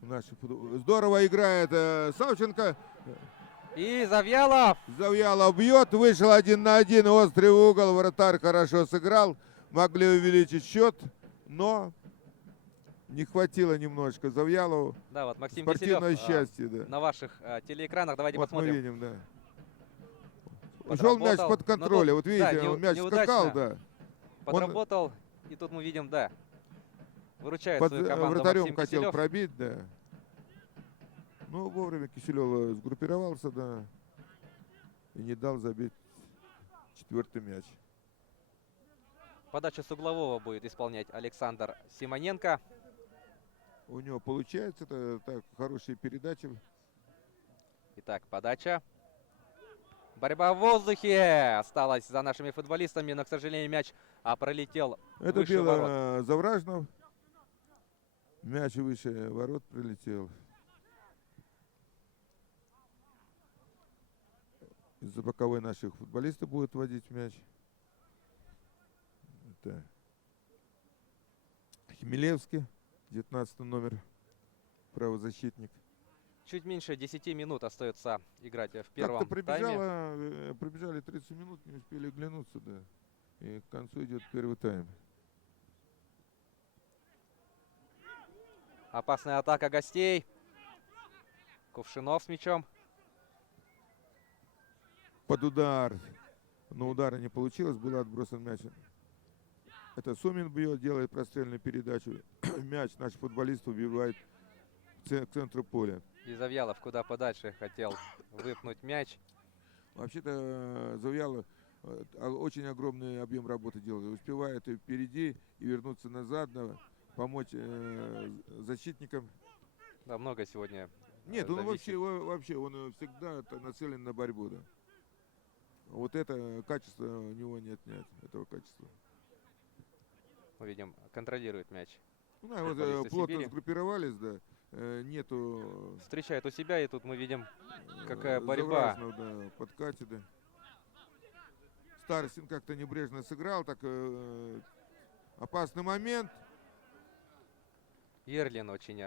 Здорово играет Савченко. И Завьялов! Завьялов бьет, вышел 1 на 1, острый угол, вратарь хорошо сыграл. Могли увеличить счет, но не хватило немножко Завьялову. Да, вот Максим Спортивное Киселев счастье, да. на ваших телеэкранах. Давайте Вот мы посмотрим. видим, да. Ушел мяч Подработал. под Но контроль. тут, Вот видите, да, он мяч неудачно скакал, да. Подработал. И тут мы видим, да, выручает Под свою команду вратарем Максим хотел Киселев. пробить, да. Ну, вовремя Киселев сгруппировался, да. И не дал забить 4-й мяч. Подачу с углового будет исполнять Александр Симоненко. У него получается, это так, хорошие передачи. Итак, подача. Борьба в воздухе осталась за нашими футболистами, но, к сожалению, мяч пролетел Это выше ворот. было Завражнов. Мяч выше ворот прилетел. Из-за боковой наших футболистов будут водить мяч. Это Хмелевский, 19 номер, правозащитник. Чуть меньше 10 минут остается играть в первом Как-то тайме. пробежали 30 минут, не успели оглянуться, да. И к концу идет первый тайм. Опасная атака гостей. Кувшинов с мячом. Под удар. Но удара не получилось, был отбросан мяч. Это Сумин бьет, делает прострельную передачу. Мяч наш футболист убивает к центру поля. И Завьялов куда подальше хотел выпнуть мяч. Вообще-то Завьялов очень огромный объем работы делает. Успевает и впереди, и вернуться назад, да, помочь защитникам. Да, много сегодня. Нет, он зависит. вообще он всегда нацелен на борьбу, да. Вот это качество у него не отнять, этого качества. Мы видим, контролирует мяч. Ну, да, вот Футболисты плотно Сибири. сгруппировались, да. Нету Встречает у себя, и тут мы видим, какая борьба. Завражного, да, подкате, да. Старостин как-то небрежно сыграл, так опасный момент. Ерлин очень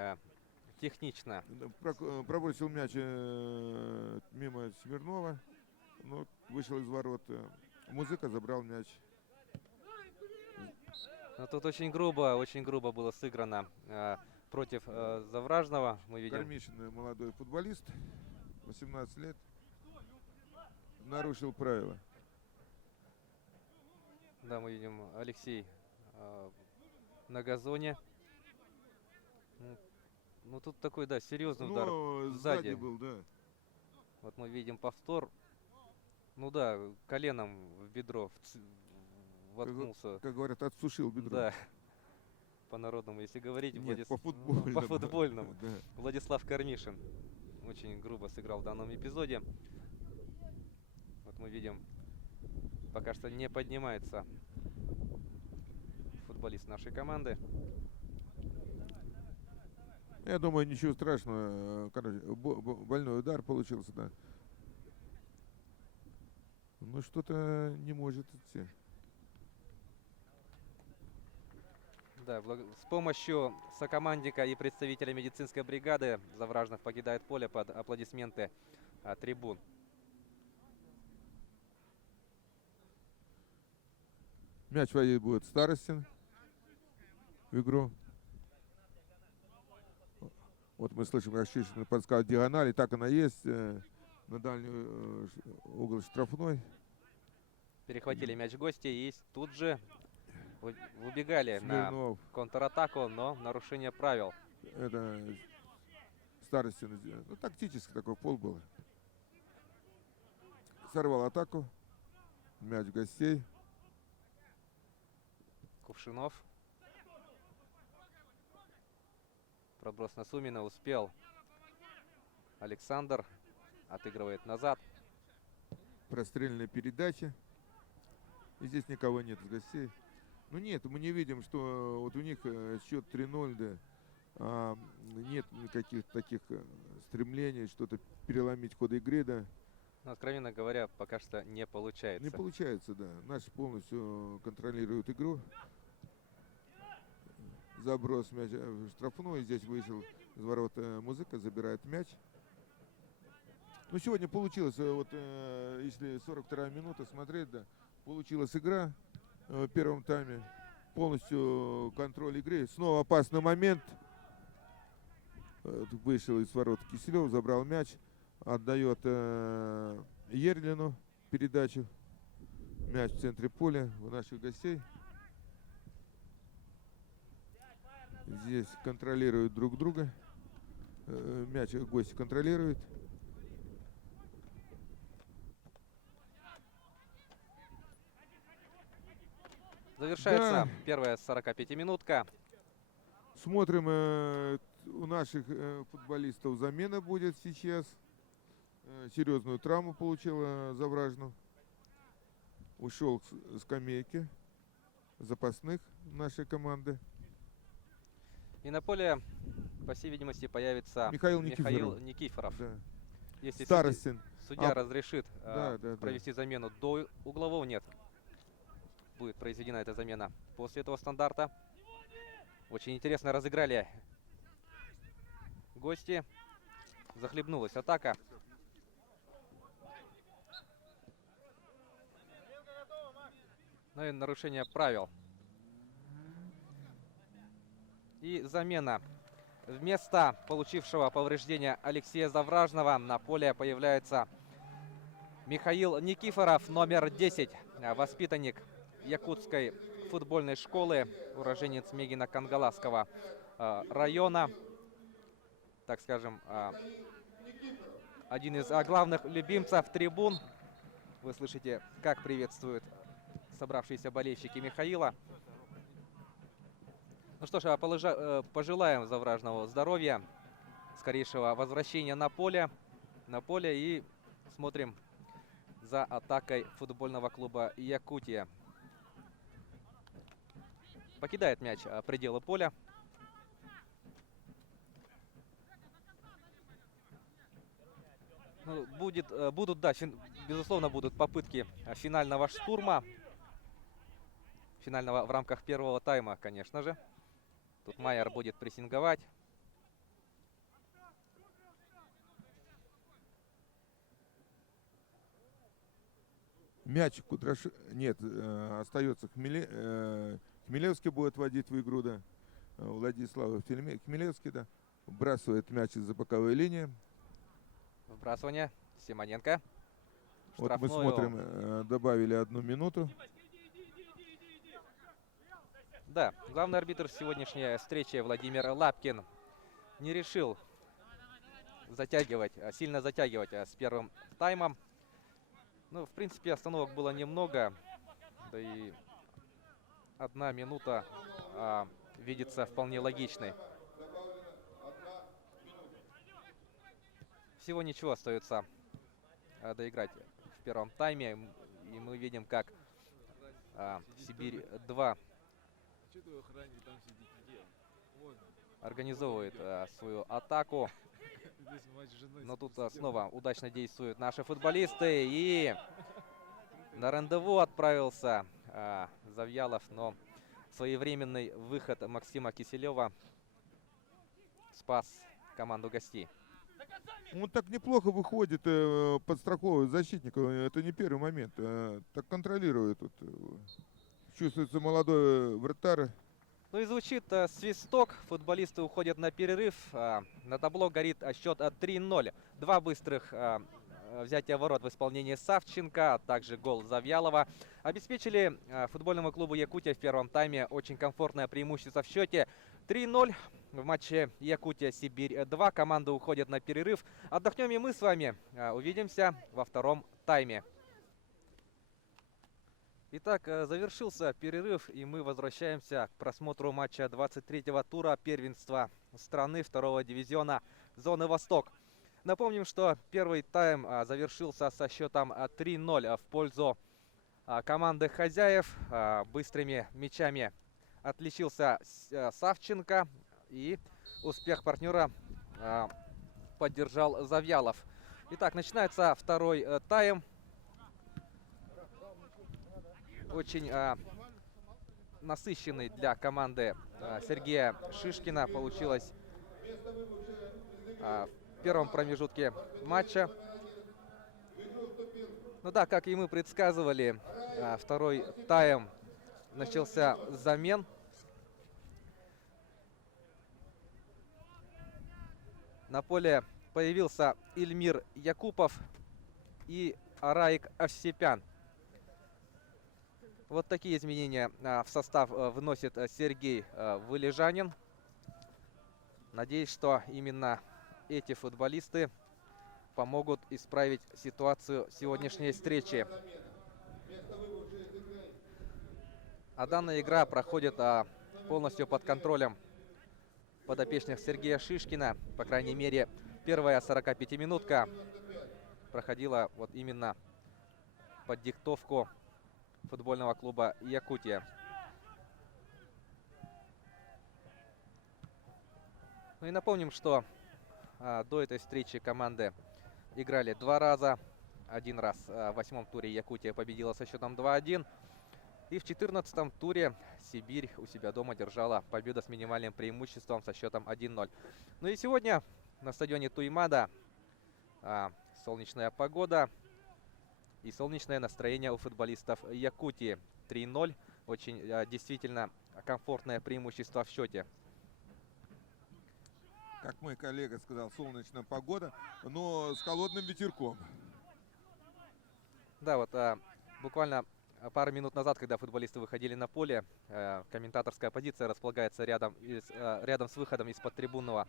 технично. Пробросил мяч мимо Смирнова, но вышел из ворот. Музыка забрал мяч. Но тут очень грубо было сыграно против Завражного. Мы видим. Кормишин, молодой футболист, 18 лет, нарушил правила. Да, мы видим Алексей на газоне. Ну тут такой, да, серьезный удар сзади был, да. Вот мы видим повтор. Ну да, коленом в бедро воткнулся. Как говорят, отсушил бедро. Да. По-народному, если говорить. Нет, по-футбольному. По-футбольному. Да. Владислав Кормишин очень грубо сыграл в данном эпизоде. Вот мы видим, пока что не поднимается футболист нашей команды. Я думаю, ничего страшного. Короче, больной удар получился, да. Но что-то не может идти. Да, с помощью сокомандника и представителя медицинской бригады Завражнов покидает поле под аплодисменты трибун. Мяч вводить будет Старостин в игру. Вот мы слышим, как Шишин подсказывает диагонали. Так она есть. На дальний угол штрафной. Перехватили мяч гости и тут же выбегали Смирнов. на контратаку, но нарушение правил. Это Старостин. Ну, тактический такой фол был. Сорвал атаку. Мяч гостей. Кувшинов. Проброс на Сумина. Успел. Александр отыгрывает назад. Прострельная передача. И здесь никого нет из гостей. Ну нет, мы не видим, что вот у них счет 3-0, да. Нет никаких таких стремлений, что-то переломить ход игры, да. Но, откровенно говоря, пока что не получается. Не получается, да. Наши полностью контролируют игру. Заброс мяч в штрафную. Здесь вышел из ворот Музыка, забирает мяч. Ну, сегодня получилось, вот если 42-я минута смотреть, да, получилась игра в первом тайме. Полностью контроль игры. Снова опасный момент. Вышел из ворот Киселев, забрал мяч. Отдает Ерлину передачу. Мяч в центре поля у наших гостей. Здесь контролируют друг друга. Мяч гости контролируют. Завершается первая 45-минутка. Смотрим, у наших футболистов замена будет сейчас. Серьезную травму получила Завражнов. Ушел с скамейки запасных нашей команды. И на поле, по всей видимости, появится Михаил Никифоров. Да. Если Старостин. судья разрешит да. провести замену до углового, нет. Будет произведена эта замена после этого стандарта. Очень интересно разыграли гости. Захлебнулась атака. Ну и нарушение правил. И замена вместо получившего повреждения Алексея Завражного на поле появляется Михаил Никифоров, номер 10, воспитанник якутской футбольной школы, уроженец Мегино-Кангаласского района. Так скажем, один из главных любимцев трибун. Вы слышите, как приветствуют собравшиеся болельщики Михаила. Ну что ж, пожелаем Завражного здоровья, скорейшего возвращения на поле и смотрим за атакой футбольного клуба Якутия. Покидает мяч пределы поля. Ну, безусловно, будут попытки финального штурма. Финального в рамках первого тайма, конечно же. Тут Майер будет прессинговать. Мяч нет, остается Хмелевский будет вводить в игру, да. Владислав Хмелевский, да. Вбрасывает мяч из-за боковой линии. Вбрасывание. Симоненко. Вот мы смотрим, добавили 1 минуту. Да, главный арбитр сегодняшней встречи Владимир Лапкин не решил сильно затягивать с первым таймом. Ну, в принципе, остановок было немного. Да и 1 минута видится вполне логичной. Всего ничего остается доиграть в первом тайме. И мы видим, как Сибирь-2 организовывает свою атаку. Но тут снова удачно действуют наши футболисты. И на рандеву отправился Завьялов, но своевременный выход Максима Киселева спас команду гостей. Он так неплохо выходит, подстраховывает защитника. Это не первый момент. Так контролирует. Тут чувствуется молодой вратарь. Ну и звучит свисток. Футболисты уходят на перерыв. На табло горит счет 3-0. 2 быстрых взятия ворот в исполнении Савченко, а также гол Завьялова обеспечили футбольному клубу Якутия в первом тайме очень комфортное преимущество в счете 3-0 в матче Якутия-Сибирь-2. Команда уходит на перерыв. Отдохнем и мы с вами. Увидимся во втором тайме. Итак, завершился перерыв, и мы возвращаемся к просмотру матча 23-го тура первенства страны 2-го дивизиона зоны Восток. Напомним, что первый тайм завершился со счетом 3-0 в пользу команды хозяев. Быстрыми мячами отличился Савченко, и успех партнера поддержал Завьялов. Итак, начинается второй тайм. Очень насыщенный для команды Сергея Шишкина получилось в первом промежутке матча. Ну да, как и мы предсказывали, второй тайм начался с замен. На поле появился Ильмир Якупов и Араик Овсепян. Вот такие изменения в состав вносит Сергей Вылежанин. Надеюсь, что именно эти футболисты помогут исправить ситуацию сегодняшней встречи. А данная игра проходит полностью под контролем подопечных Сергея Шишкина. По крайней мере, первая 45-минутка проходила вот именно под диктовку футбольного клуба Якутия. Ну и напомним, что до этой встречи команды играли 2 раза. 1 раз в 8-м туре Якутия победила со счетом 2-1. И в 14-м туре Сибирь у себя дома держала победу с минимальным преимуществом со счетом 1-0. Ну и сегодня на стадионе Туймада солнечная погода и солнечное настроение у футболистов Якутии. 3-0. Очень действительно комфортное преимущество в счете. как мой коллега сказал, солнечная погода, но с холодным ветерком. Да, вот буквально пару минут назад, когда футболисты выходили на поле, комментаторская позиция располагается рядом с выходом из-под трибунных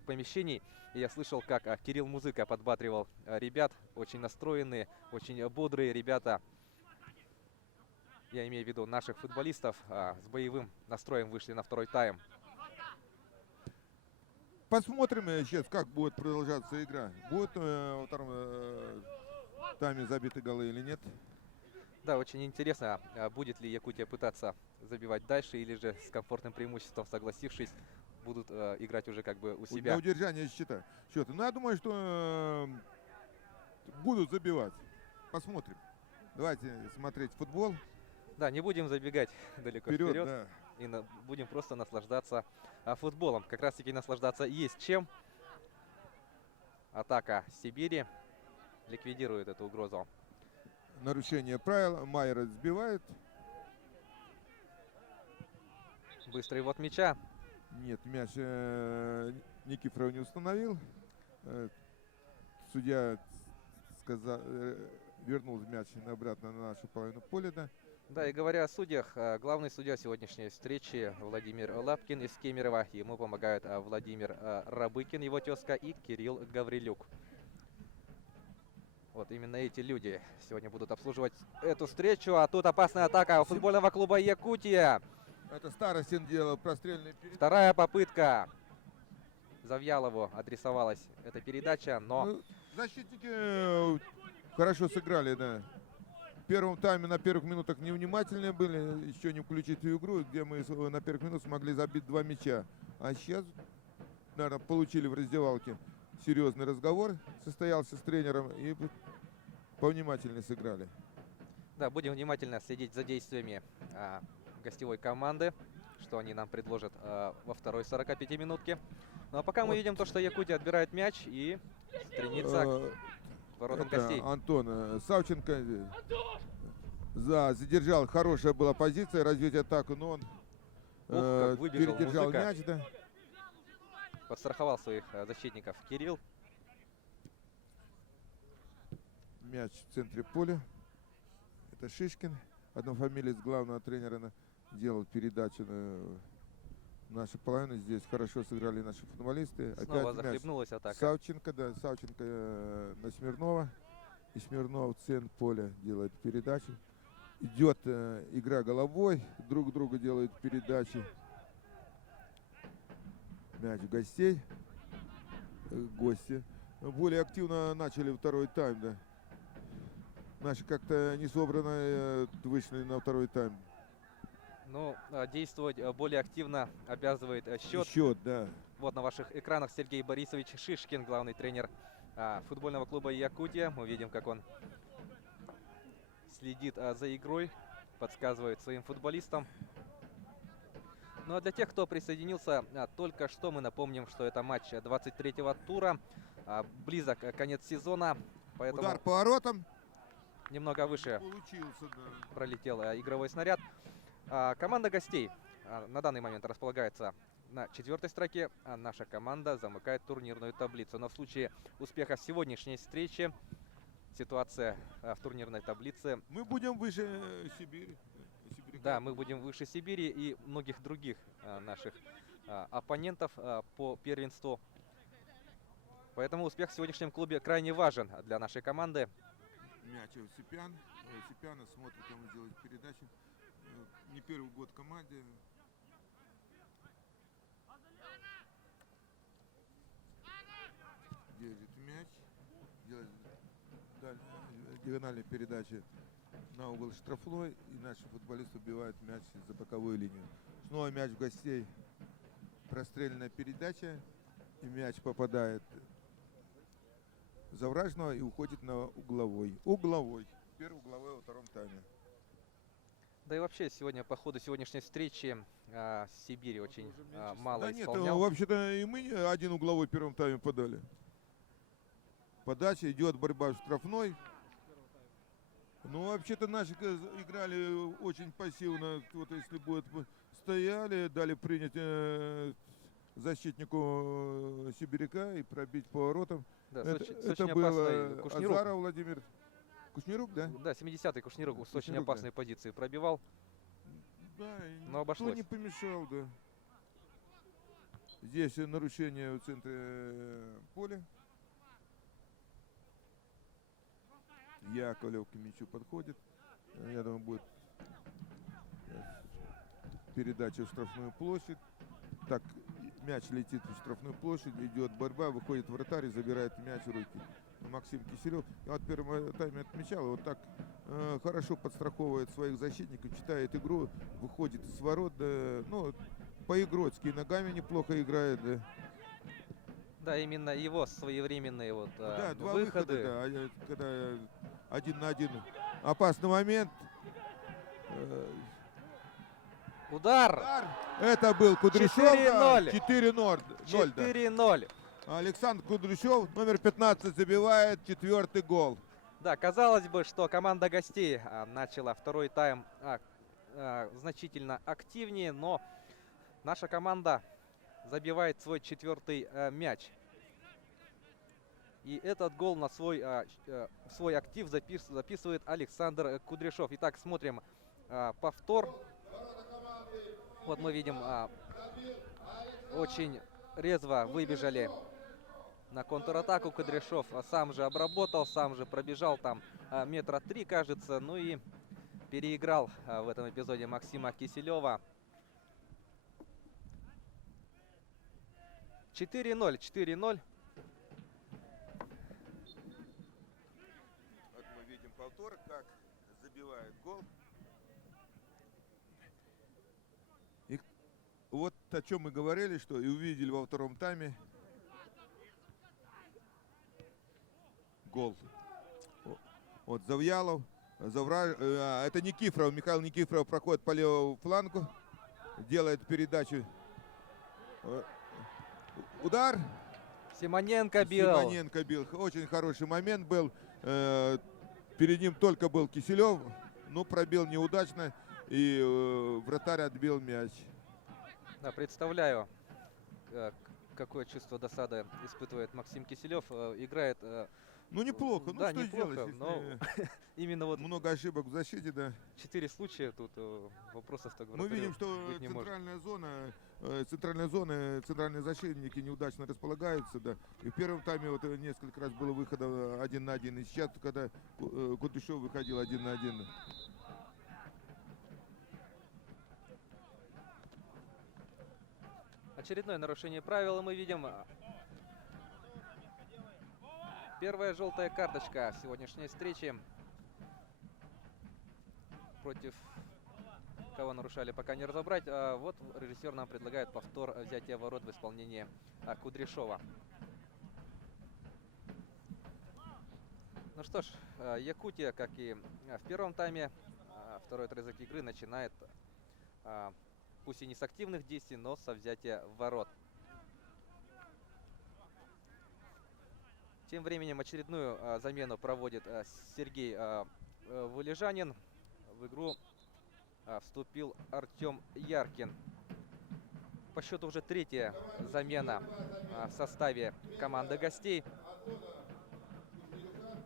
помещений. И я слышал, как Кирилл Музыка подбадривал ребят, очень настроенные, очень бодрые ребята. Я имею в виду наших футболистов, с боевым настроем вышли на второй тайм. Посмотрим сейчас, как будет продолжаться игра. Будет во втором тайме забиты голы или нет. Да, очень интересно, будет ли Якутия пытаться забивать дальше, или же с комфортным преимуществом, согласившись, будут играть уже как бы у себя. На удержание счета. Ну, я думаю, что будут забивать. Посмотрим. Давайте смотреть футбол. Да, не будем забегать далеко вперед. Да. И будем просто наслаждаться футболом. Как раз таки наслаждаться есть чем. Атака Сибири ликвидирует эту угрозу. Нарушение правил. Майер сбивает. Быстрый вот мяча. Нет, мяч Никифоров не установил. Судья вернул мяч обратно на нашу половину поля. Да. Да, и говоря о судьях, главный судья сегодняшней встречи Владимир Лапкин из Кемерово. Ему помогают Владимир Рабыкин, его тезка, и Кирилл Гаврилюк. Вот именно эти люди сегодня будут обслуживать эту встречу. А тут опасная атака у футбольного клуба Якутия. Это Старостин делал прострельный передачу. Вторая попытка. Завьялову адресовалась эта передача, но... Ну, защитники хорошо сыграли, да. В первом тайме на первых минутах невнимательные были, еще не включить в игру, где мы на первых минутах смогли забить 2 мяча. А сейчас, наверное, получили в раздевалке серьезный разговор, состоялся с тренером и повнимательнее сыграли. Да, будем внимательно следить за действиями гостевой команды, что они нам предложат во второй 45-минутке. Ну а пока мы видим то, что Якутия отбирает мяч и стремится к воротам гостей. Антон Савченко задержал, хорошая была позиция развить атаку, но он передержал мяч. Да. Подстраховал своих защитников Кирилл. Мяч в центре поля. Это Шишкин, однофамилец главного тренера, делал передачу на нашу половину. Здесь хорошо сыграли наши футболисты. Снова опять захлебнулась атака. Савченко, да, Савченко на Смирнова. И Смирнов в центр поля делает передачу. Идет игра головой, друг другу делают передачи. Мяч гостей. Гости более активно начали второй тайм, да. Наши как-то не собраны вышли на второй тайм. Ну, действовать более активно обязывает счет. Счет, да. Вот на ваших экранах Сергей Борисович Шишкин, главный тренер футбольного клуба Якутия. Мы видим, как он следит за игрой, подсказывает своим футболистам. Ну а для тех, кто присоединился только что, мы напомним, что это матч 23-го тура. Близок конец сезона, поэтому Удар по воротам. Немного выше Получился, да. пролетел игровой снаряд. Команда гостей на данный момент располагается на 4-й строке, а наша команда замыкает турнирную таблицу. Но в случае успеха сегодняшней встречи ситуация в турнирной таблице... Мы будем выше Сибири. Да, мы будем выше Сибири и многих других наших оппонентов по первенству. Поэтому успех в сегодняшнем клубе крайне важен для нашей команды. Мяч Сипян. Сипяна смотрит, кому делать передачу. Не первый год в команде. Держит мяч. Делает диагональные передачи на угол штрафной. И наши футболисты убивают мяч за боковую линию. Снова мяч в гостей. Простреленная передача. И мяч попадает за вражного и уходит на угловой. Первый угловой во втором тайме. Да и вообще сегодня по ходу сегодняшней встречи Сибири очень мало да исполнял. Нет, вообще-то и мы один угловой в первом тайме подали. Подача, идет борьба в штрафной. Ну, вообще-то наши играли очень пассивно. Вот если будет стояли, дали принять защитнику Сибиряка и пробить поворотом. Да, Это, с это очень был опасной Кушнирук. Азаров Владимир. Кушнирук, да? Да, 70-й Кушнирук с очень Кушнирук, да. опасной позиции пробивал. Да, и Но никто обошлось. не помешал, да. Здесь нарушение в центре поля. Яковлев к мячу подходит. Я думаю, будет передача в штрафную площадь. Так, мяч летит в штрафную площадь, идет борьба, выходит вратарь и забирает мяч в руки. Максим Киселев. Я вот в первом тайме отмечал, вот так хорошо подстраховывает своих защитников, читает игру, выходит из ворот, да, ну, по-игротски, ногами неплохо играет, да. Да, именно его своевременные вот Да, два выходы. выхода, да, когда 1 на 1. Опасный момент. Удар! Это был Кудряшов. 4:0. 4-0. 4-0. Александр Кудряшов, номер 15, забивает 4-й гол. Да, казалось бы, что команда гостей начала второй тайм значительно активнее, но наша команда забивает свой 4-й мяч. И этот гол на свой актив записывает Александр Кудряшов. Итак, смотрим повтор. Вот мы видим, очень резво выбежали на контратаку Кудряшов. Сам же обработал, сам же пробежал там метра 3, кажется. Ну и переиграл в этом эпизоде Максима Киселева. 4-0, 4-0. Вот мы видим повтор, как забивает гол. И вот о чем мы говорили, что и увидели во втором тайме. Гол. Вот Завьялов. Это Никифоров. Михаил Никифоров проходит по левому флангу. Делает передачу. Удар. Симоненко бил. Симоненко бил. Очень хороший момент был. Перед ним только был Киселев. Но пробил неудачно. И вратарь отбил мяч. Да, представляю, какое чувство досады испытывает Максим Киселев. Играет... Ну неплохо. Да, ну, что неплохо, сделать, но именно вот много ошибок в защите, да. 4 случая тут вопросов так Мы видим, что быть не может. центральная зона, центральные защитники неудачно располагаются, да. И в первом тайме вот несколько раз было выхода 1 на 1. И сейчас, когда Кудряшов выходил 1 на 1. Очередное нарушение правил мы видим. Первая желтая карточка в сегодняшней встрече. Против кого нарушали, пока не разобрать. Вот режиссер нам предлагает повтор взятия ворот в исполнении Кудряшова. Ну что ж, Якутия, как и в первом тайме, второй отрезок игры начинает, пусть и не с активных действий, но со взятия ворот. Тем временем очередную замену проводит Сергей Вылежанин. В игру вступил Артем Яркин. По счету уже третья замена в составе команды гостей.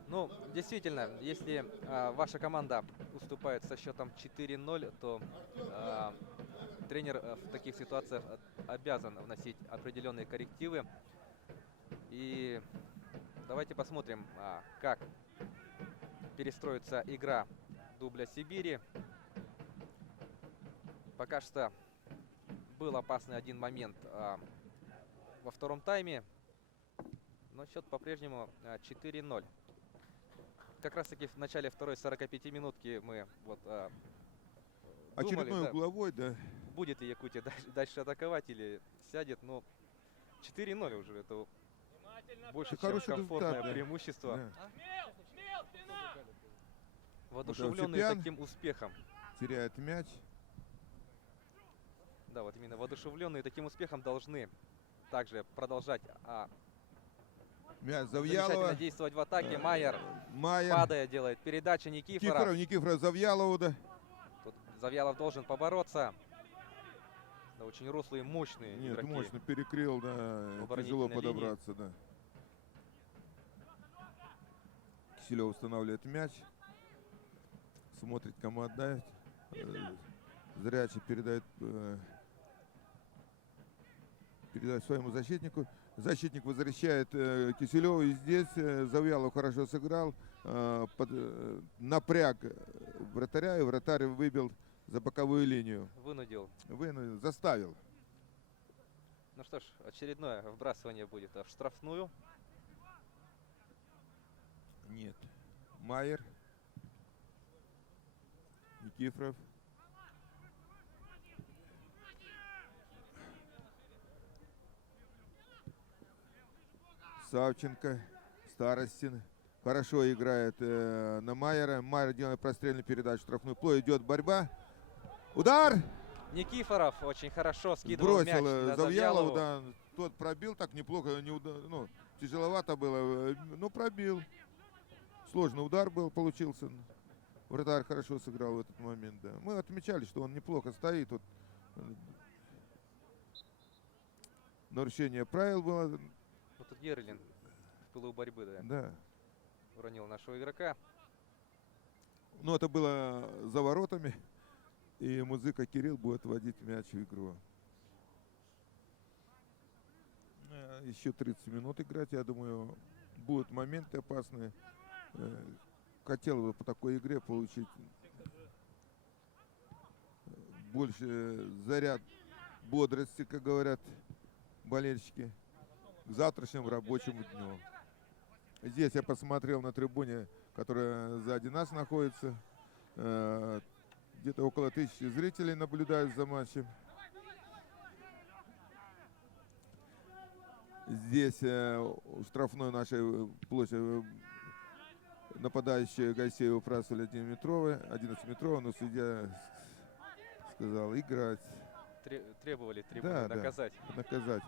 Ну, действительно, если ваша команда уступает со счетом 4-0, то тренер в таких ситуациях обязан вносить определенные коррективы. И давайте посмотрим, как перестроится игра дубля Сибири. Пока что был опасный один момент во втором тайме, но счет по-прежнему 4-0. Как раз таки в начале второй 45 минутки мы вот Очередной думали, угловой, да. будет ли Якутия дальше атаковать или сядет, но 4-0 уже это больше, чем хороший комфортное результат, да. преимущество. Да. Воодушевленные Сипян таким успехом. теряет мяч. Да, вот именно воодушевленные таким успехом должны также продолжать Мяч замечательно Завьялова. действовать в атаке. Майер, Майер. падая, делает передача Никифоров. Никифоров Завьялову, да. Тут Завьялов должен побороться. Да, очень рослые, мощные Нет, игроки. мощно перекрыл, да, В тяжело оборонительной подобраться, да. Киселев устанавливает мяч. Смотрит, кому отдать. Зрячий передает своему защитнику. Защитник возвращает Киселеву. И здесь Завьялов хорошо сыграл. Напряг вратаря, и вратарь выбил за боковую линию. Вынудил. Заставил. Ну что ж, очередное вбрасывание будет в штрафную. Нет. Майер. Никифоров. Савченко. Старостин. Хорошо играет на Майера. Майер делает прострельную передачу в штрафную. Идет борьба. Удар! Никифоров очень хорошо скидывал мяч Бросил на Завьялову. Завьялову. Да, тот пробил так неплохо. Ну, тяжеловато было. Но пробил. Сложный удар был, получился. Вратарь хорошо сыграл в этот момент. Да. Мы отмечали, что он неплохо стоит. Вот, нарушение правил было. Вот тут Ерлин в пылу борьбы, да, Да. уронил нашего игрока. Но это было за воротами. И музыка Кирилл будет вводить мяч в игру. Еще 30 минут играть, я думаю, будут моменты опасные. Хотел бы по такой игре получить больше заряд бодрости, как говорят болельщики, к завтрашнему рабочему дню. Здесь я посмотрел на трибуне, которая сзади нас находится. Где-то около 1000 зрителей наблюдают за матчем. Здесь у штрафной нашей площади нападающие Гайсеева выбрасывали 11-метровый, но судья сказал играть. Требовали трибуны наказать. Да, наказать.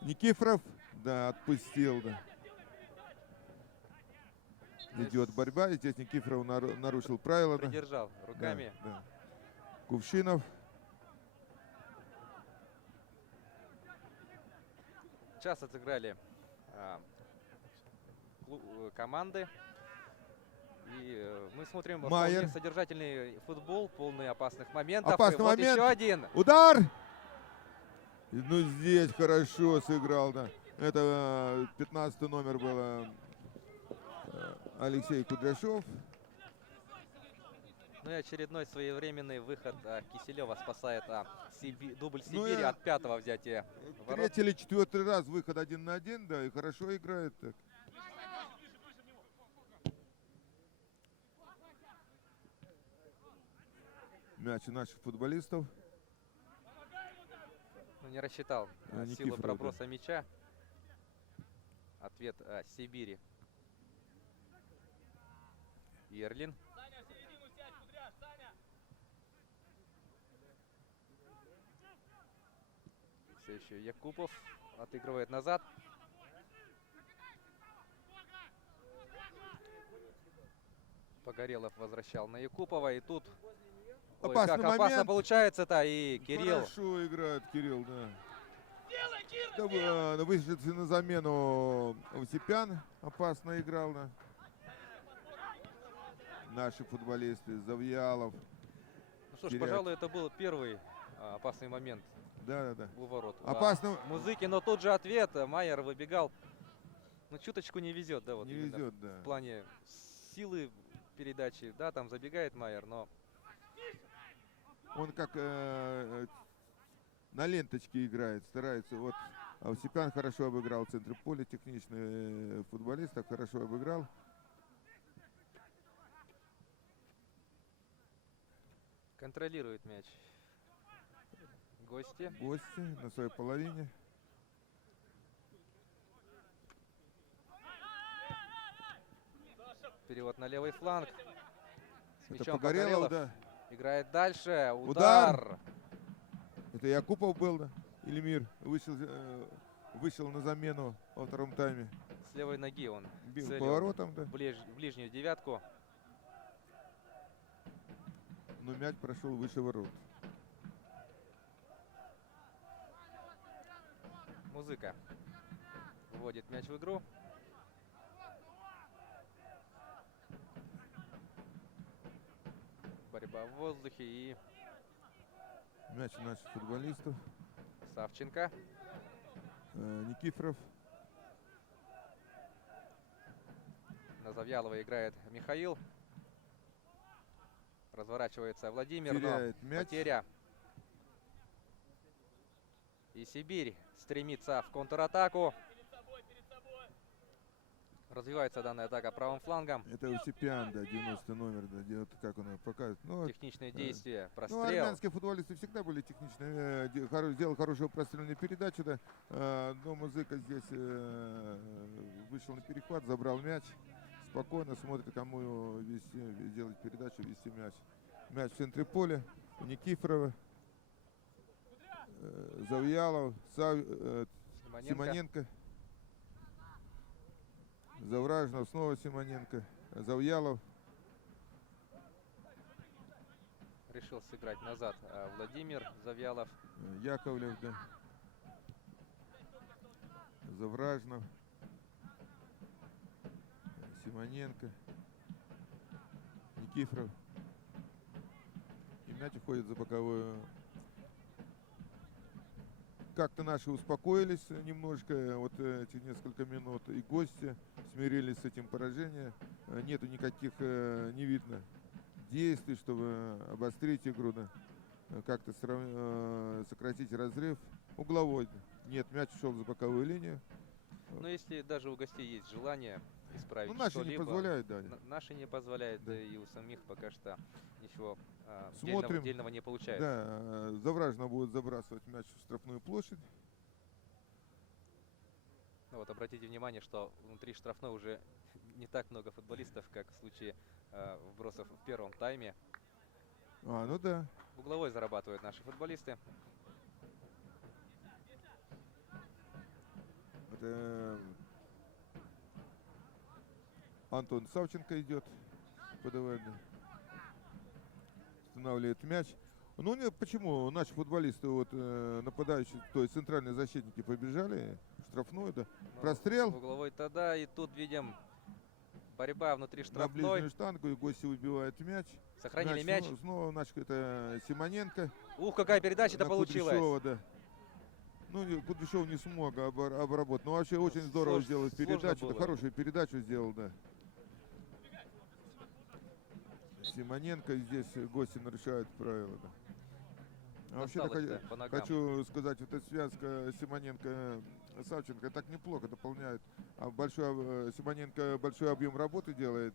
Никифоров, да, отпустил, да. Идет борьба, и здесь Никифоров нарушил правила. Придержал руками. Да, да. Кувшинов. Час отыграли команды. И мы смотрим вполне содержательный футбол, полный опасных моментов. Опасный вот момент. Еще один. Удар! Ну здесь хорошо сыграл, да. Это 15 номер был Алексей Кудряшов. Ну и очередной своевременный выход Киселева спасает дубль Сибири от 5-го взятия ворот. 3-й или 4-й раз выход 1 на 1, да, и хорошо играет так. Мяч у наших футболистов. Ну, не рассчитал силы проброса мяча. Ответ Сибири. Ерлин. Все еще Якупов отыгрывает назад. Погорелов возвращал на Якупова. И тут Опасный как опасно получается-то. И Кирилл. Хорошо играет Кирилл, да. Вышедший на замену Овсепян опасно играл, да. Наши футболисты, Завьялов. Ну что ж, пожалуй, это был первый опасный момент. Да. У ворот. Опасно. Музыки, но тут же ответ. Майер выбегал. Ну, чуточку не везет, да, вот не везет, да. В плане силы передачи. Да, там забегает Майер, но... Он как на ленточке играет, старается. Вот Овсепян хорошо обыграл в центре поля, техничный футболист, так хорошо обыграл. Контролирует мяч гости. Гости на своей половине. Перевод на левый фланг. С Это мячом Погорелов, да. Играет дальше. Удар. Это Якупов был, да. Ильмир вышел на замену во втором тайме. С левой ноги он бил поворотом, да. В ближнюю девятку. Но мяч прошел выше ворот. Музыка вводит мяч в игру. Борьба в воздухе и Мяч у наших футболистов. Савченко. Никифоров. На Завьялова играет Михаил. Разворачивается Владимир, Теряет но мяч. потеря. И Сибирь стремится в контратаку. Развивается данная атака правым флангом. Это Усипян, да, 90 номер, да, делает, как он его показывает. Ну, Техничные действия, ну, прострел. армянские футболисты всегда были техничные, сделал хорошую прострельную передачу, да. Но Музыка здесь вышел на перехват, забрал мяч. Спокойно смотрит, кому его вести, делать передачу, вести мяч. Мяч в центре поля у Никифорова. Завьялов, Симоненко. Завраженов, снова Симоненко. Завьялов. Решил сыграть назад Владимир Завьялов. Яковлев, да. Завраженов. Симоненко. Никифоров. И мяч уходит за боковую. Как-то наши успокоились немножко, вот эти несколько минут, и гости смирились с этим поражением. Нету никаких, не видно действий, чтобы обострить игру, да. Как-то сократить разрыв. Угловой. Нет, мяч ушел за боковую линию. Но если даже у гостей есть желание исправить Ну, наши что-либо, не позволяют, да. Наши не позволяют, Да. да и у самих пока что ничего Смотрим. дельного не получается. Да, Завраженов будет забрасывать мяч в штрафную площадь. Ну вот обратите внимание, что внутри штрафной уже не так много футболистов, как в случае вбросов в первом тайме. Ну да. В угловой зарабатывают наши футболисты. Это Антон Савченко идет, подавает, да. Устанавливает мяч. Ну, почему наши футболисты, вот нападающие, то есть центральные защитники побежали в штрафную, да. Ну, Прострел в угловой тогда, и тут видим борьба внутри на штрафной. ближнюю штангу, и гости выбивают мяч. Сохранили мяч. Снова наш, это Симоненко. Ух, какая передача-то На получилась. Кудряшова, да. Ну, Кудряшов не смог обработать. Но вообще очень здорово сделал передачу. было. Да, хорошую передачу сделал, да. Симоненко, здесь гости нарушают правила, да. А вообще-то Досталось, да, по ногам. хочу сказать, вот эта связка Симоненко-Савченко так неплохо дополняет. Симоненко большой объем работы делает,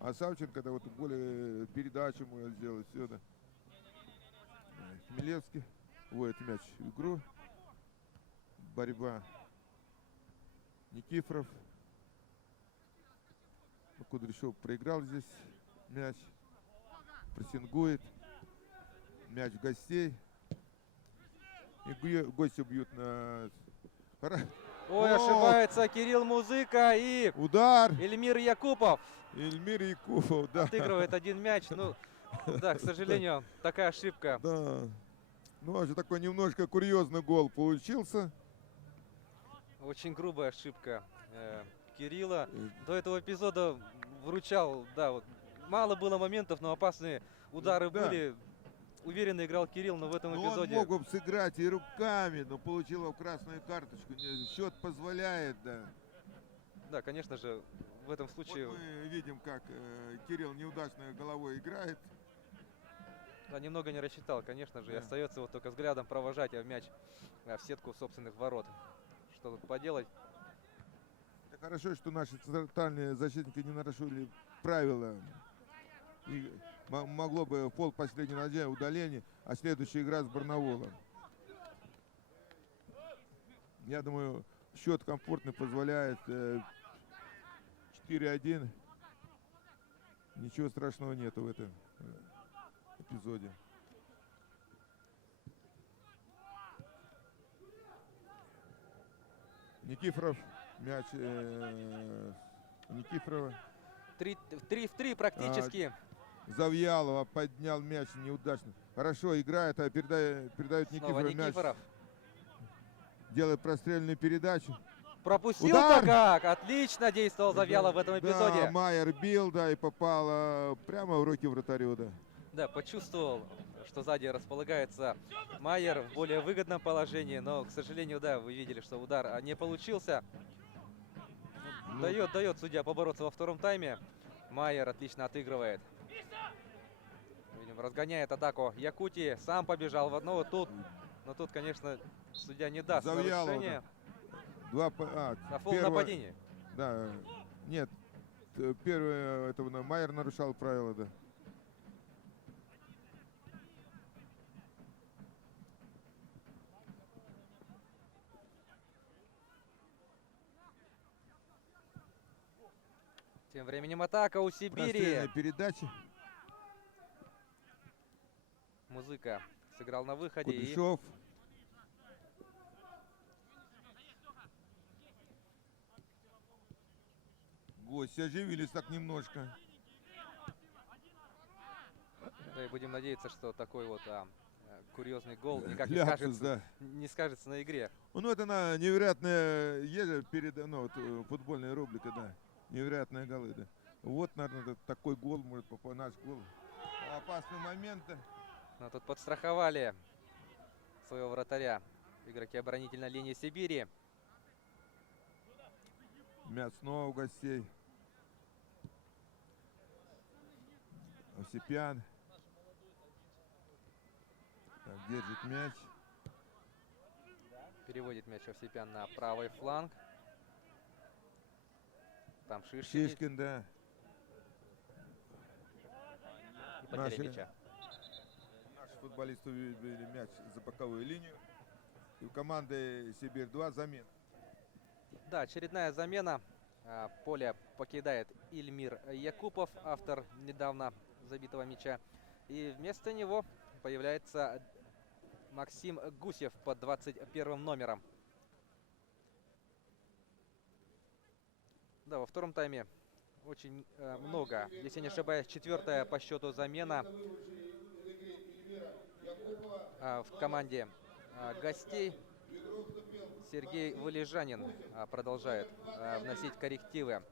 а Савченко да, вот более передачу может сделать. Все, да. Хмелевский вводит мяч в игру. Борьба. Никифоров. Кудряшов проиграл здесь мяч. Прессингует. Мяч гостей. И гости бьют на... Ой, ошибается Кирилл Музыка и Удар. Эльмир Якупов Эльмир Якупов, да. отыгрывает один мяч. Ну, да, к сожалению, такая ошибка. Да. Ну, вообще такой немножко курьезный гол получился. Очень грубая ошибка Кирилла. До этого эпизода вручал, да, вот мало было моментов, но опасные удары Да. были. Уверенно играл Кирилл, но в этом Но эпизоде... он мог бы сыграть и руками, но получил его красную карточку. Счет позволяет, да. Да, конечно же, в этом случае... Вот мы видим, как Кирилл неудачно головой играет. Да, немного не рассчитал, конечно же, и Да. остается вот только взглядом провожать мяч в сетку собственных ворот. Что тут поделать? Это хорошо, что наши центральные защитники не нарушили правила. И могло бы в пол последней надежды удаление, а следующая игра с Барнаулом. Я думаю, счет комфортный позволяет 4-1. Ничего страшного нету в этом эпизоде. Никифоров. Мяч Никифорова. 3 в 3 практически. Завьялова поднял мяч неудачно. Хорошо играет, а передает Снова Никифоров мяч. Никифоров. делает прострельную передачу. Пропустил-то Удар! как! Отлично действовал Завьялов в этом Да, эпизоде. Майер бил, да, и попал прямо в руки вратарю, да. Да, почувствовал, что сзади располагается Майер в более выгодном положении, но, к сожалению, да, вы видели, что удар не получился. Ну, Дает судья побороться во втором тайме. Майер отлично отыгрывает. Видим, разгоняет атаку Якутии. Сам побежал в одно. Но тут, конечно, судья не даст Завьялов, нарушения. да. Фол нападение. Да, нет, первый этого Майер нарушал правила, да. Тем временем атака у Сибири. Прострельная передача. Музыка сыграл на выходе. Кудряшов. Гости оживились так немножко. Да, и будем надеяться, что такой вот курьезный гол никак Ляпсус, да. не скажется на игре. Ну, это невероятная ежа перед, футбольная рубрика, да. Невероятные голы, да. Вот, наверное, такой гол может попасть, наш гол. Опасный момент. Но тут подстраховали своего вратаря игроки оборонительной линии Сибири. Мяч снова у гостей. Овсепян. Так, держит мяч. Переводит мяч Овсепян на правый фланг. Там Шишкин. Шишкин, да. И потеря мяча. Наши футболисты вывели мяч за боковую линию. И у команды Сибирь-2 замена. Да, очередная замена. Поле покидает Ильмир Якупов, автор недавно забитого мяча. И вместо него появляется Максим Гусев под 21 номером. Да, во втором тайме очень много. Если не ошибаюсь, 4-я по счету замена в команде гостей. Сергей Валежанин продолжает вносить коррективы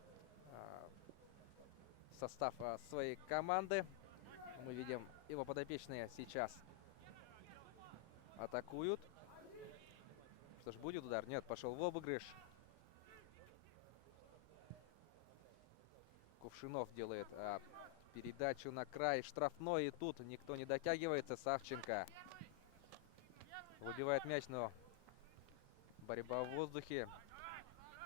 в состав своей команды. Мы видим, его подопечные сейчас атакуют. Что ж, будет удар? Нет, пошел в обыгрыш. Кувшинов делает передачу на край штрафной. И тут никто не дотягивается. Савченко выбивает мяч, но борьба в воздухе.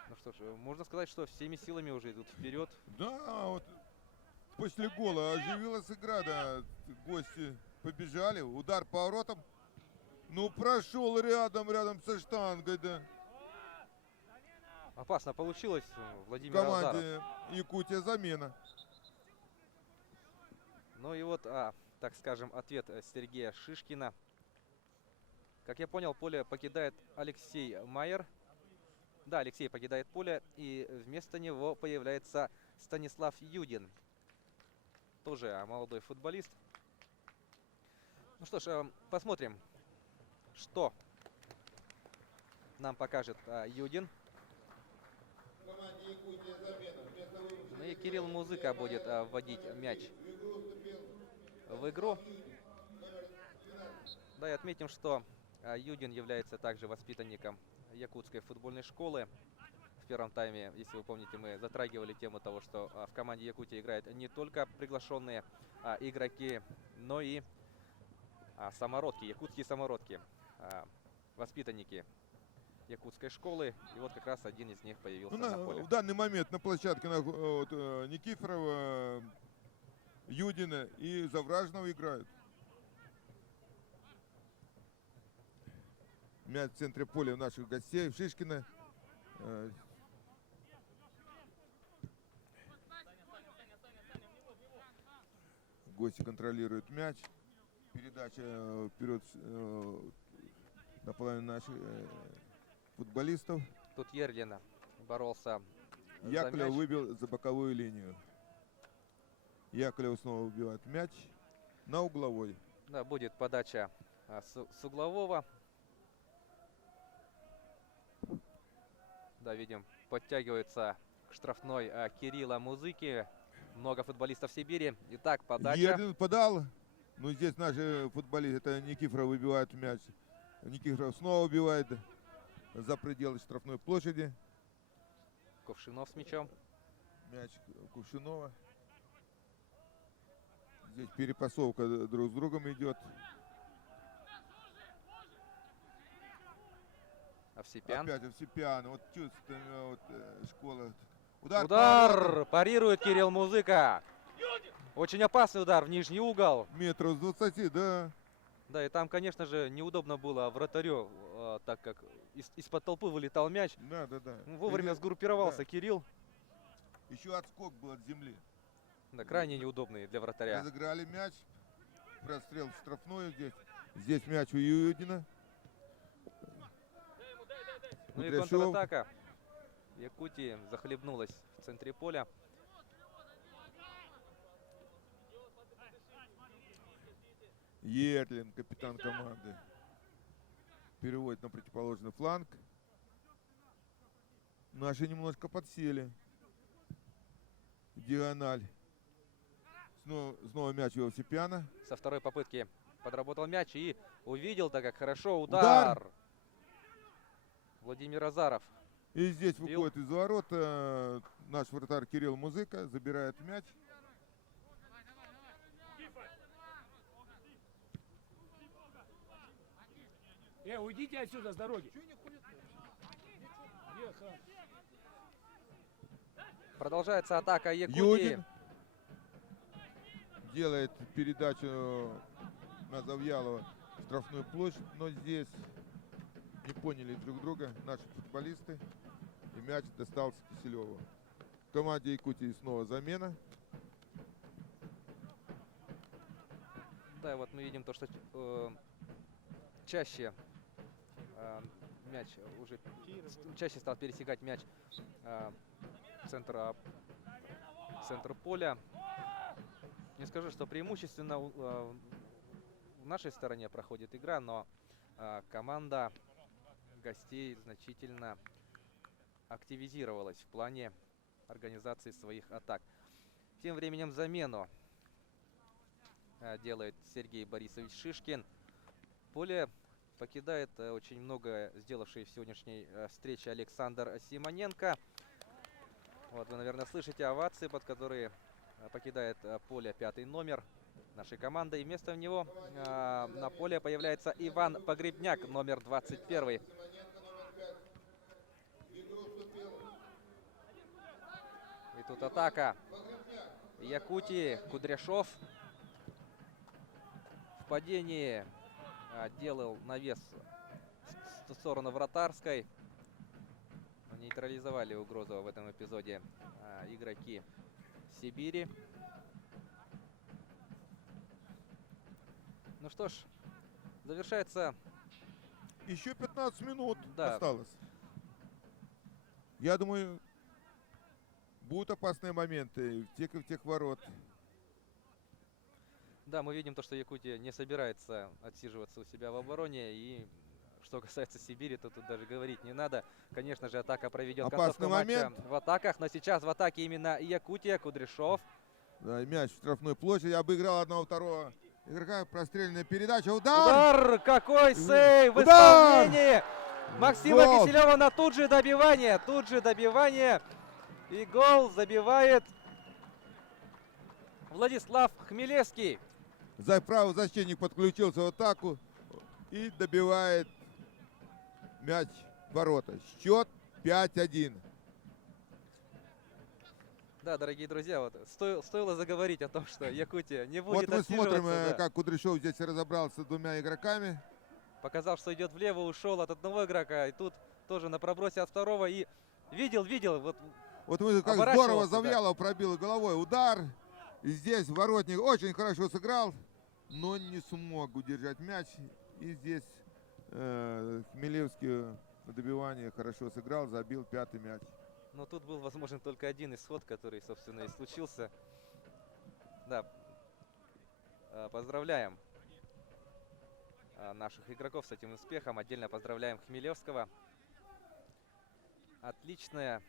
Ну что ж, можно сказать, что всеми силами уже идут вперед. Да, вот после гола оживилась игра, да. Гости побежали. Удар по воротам. Ну, прошел рядом со штангой, да. Опасно получилось. Владимир В команде Азаров. Якутия замена. Ну и вот, так скажем, ответ Сергея Шишкина. Как я понял, поле покидает Алексей Майер. Да, Алексей покидает поле, и вместо него появляется Станислав Юдин. Тоже молодой футболист. Ну что ж, посмотрим, что нам покажет Юдин. Ну и Кирилл Музыка будет вводить мяч в игру. Да, и отметим, что Юдин является также воспитанником якутской футбольной школы. В первом тайме, если вы помните, мы затрагивали тему того, что в команде Якутии играют не только приглашенные игроки, но и самородки, якутские самородки, воспитанники якутской школы. И вот как раз один из них появился на поле. В данный момент на площадке Никифорова, Юдина и Завражного играют. Мяч в центре поля у наших гостей. Шишкина. Гости контролируют мяч. Передача вперед на половину наших футболистов. Тут Ерлина боролся за Яковлев мяч. выбил за боковую линию. Яковлев снова убивает мяч на угловой. Да, будет подача с углового. Да, видим, подтягивается к штрафной Кирилла Музыки. Много футболистов Сибири. Итак, подача. Едлин подал. Ну, здесь наши футболисты, это Никифоров выбивает мяч. Никифоров снова убивает за пределы штрафной площади. Кувшинов с мячом. Мяч Кувшинова. Здесь перепасовка друг с другом идет. Овсепян. Опять Овсепян. Вот чувствуем, вот, школа. Удар. Удар! Парирует Кирилл Музыка. Очень опасный удар в нижний угол. Метров с 20, да. Да, и там, конечно же, неудобно было вратарю, так как из-под толпы вылетал мяч. Да. Вовремя сгруппировался Да. Кирилл. Еще отскок был от земли. Да, крайне неудобный для вратаря. Разыграли мяч. Прострел в штрафную здесь. Здесь мяч у Юдина. Ну и Кудряшов. контратака. Якутия захлебнулась в центре поля. Етлин, капитан команды, переводит на противоположный фланг. Наши немножко подсели. Диагональ. Снова мяч у Овсепяна. Со второй попытки подработал мяч и увидел, так как хорошо, удар. Владимир Азаров. И здесь Бил. выходит из ворот наш вратарь Кирилл Музыка, забирает мяч. Уйдите отсюда с дороги. Продолжается атака Якутии. Юдин делает передачу на Завьялова в штрафную площадь, но здесь не поняли друг друга наши футболисты, и мяч достался Киселеву. В команде Якутии снова замена. Да, вот мы видим то, что чаще мяч уже чаще стал пересекать мяч центр поля. Не скажу, что преимущественно в нашей стороне проходит игра, но команда гостей значительно активизировалась в плане организации своих атак. Тем временем замену делает Сергей Борисович Шишкин. Поле покидает очень много сделавший в сегодняшней встрече Александр Симоненко. Вот вы, наверное, слышите овации, под которые покидает поле 5-й номер нашей команды. И вместо него на поле появляется Иван Погребняк, номер 21. И тут атака Якутии. Кудряшов в падении делал навес в сторону вратарской. Нейтрализовали угрозу в этом эпизоде игроки Сибири. Ну что ж, завершается. Еще 15 минут Да. осталось. Я думаю, будут опасные моменты в тех ворот. Да, мы видим то, что Якутия не собирается отсиживаться у себя в обороне. И что касается Сибири, то тут даже говорить не надо. Конечно же, атака проведет Опасный концовку матча момент. в атаках. Но сейчас в атаке именно Якутия. Кудряшов. Да, мяч в штрафной площади. Обыграл одного-второго игрока. Прострельная передача. Удар! Удар! Какой сейв в Удар! исполнении Максима Гол! Киселева, но тут же добивание. И гол забивает Владислав Хмелевский. Правый защитник подключился в атаку и добивает мяч в ворота. Счет 5-1. Да, дорогие друзья, вот стоило заговорить о том, что Якутия не Вот будет мы смотрим, отсиживаться. Да. как Кудряшов здесь разобрался с двумя игроками. Показал, что идет влево, ушел от одного игрока. И тут тоже на пробросе от второго. И видел. Вот мы как Оборачивался, здорово да. Завьялов пробил головой удар. И здесь воротник очень хорошо сыграл, но не смог удержать мяч. И здесь Хмелевский на добивании хорошо сыграл, забил 5-й мяч. Но тут был возможен только один исход, который, собственно, и случился. Да, поздравляем наших игроков с этим успехом. Отдельно поздравляем Хмелевского. отличная.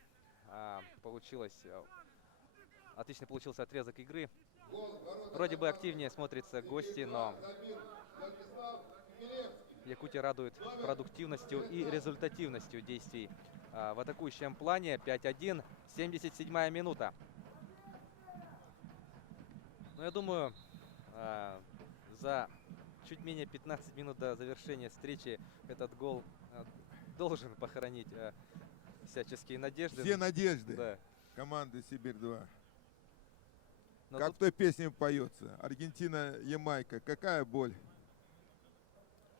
Отлично получился отрезок игры. Вроде бы активнее смотрятся гости, но Якутия радует продуктивностью и результативностью действий в атакующем плане. 5-1, 77-я минута. Но я думаю, за чуть менее 15 минут до завершения встречи этот гол должен похоронить всяческие надежды. Все надежды Да. команды Сибирь-2. Но Как тут в той песне поется. Аргентина, Ямайка. Какая боль.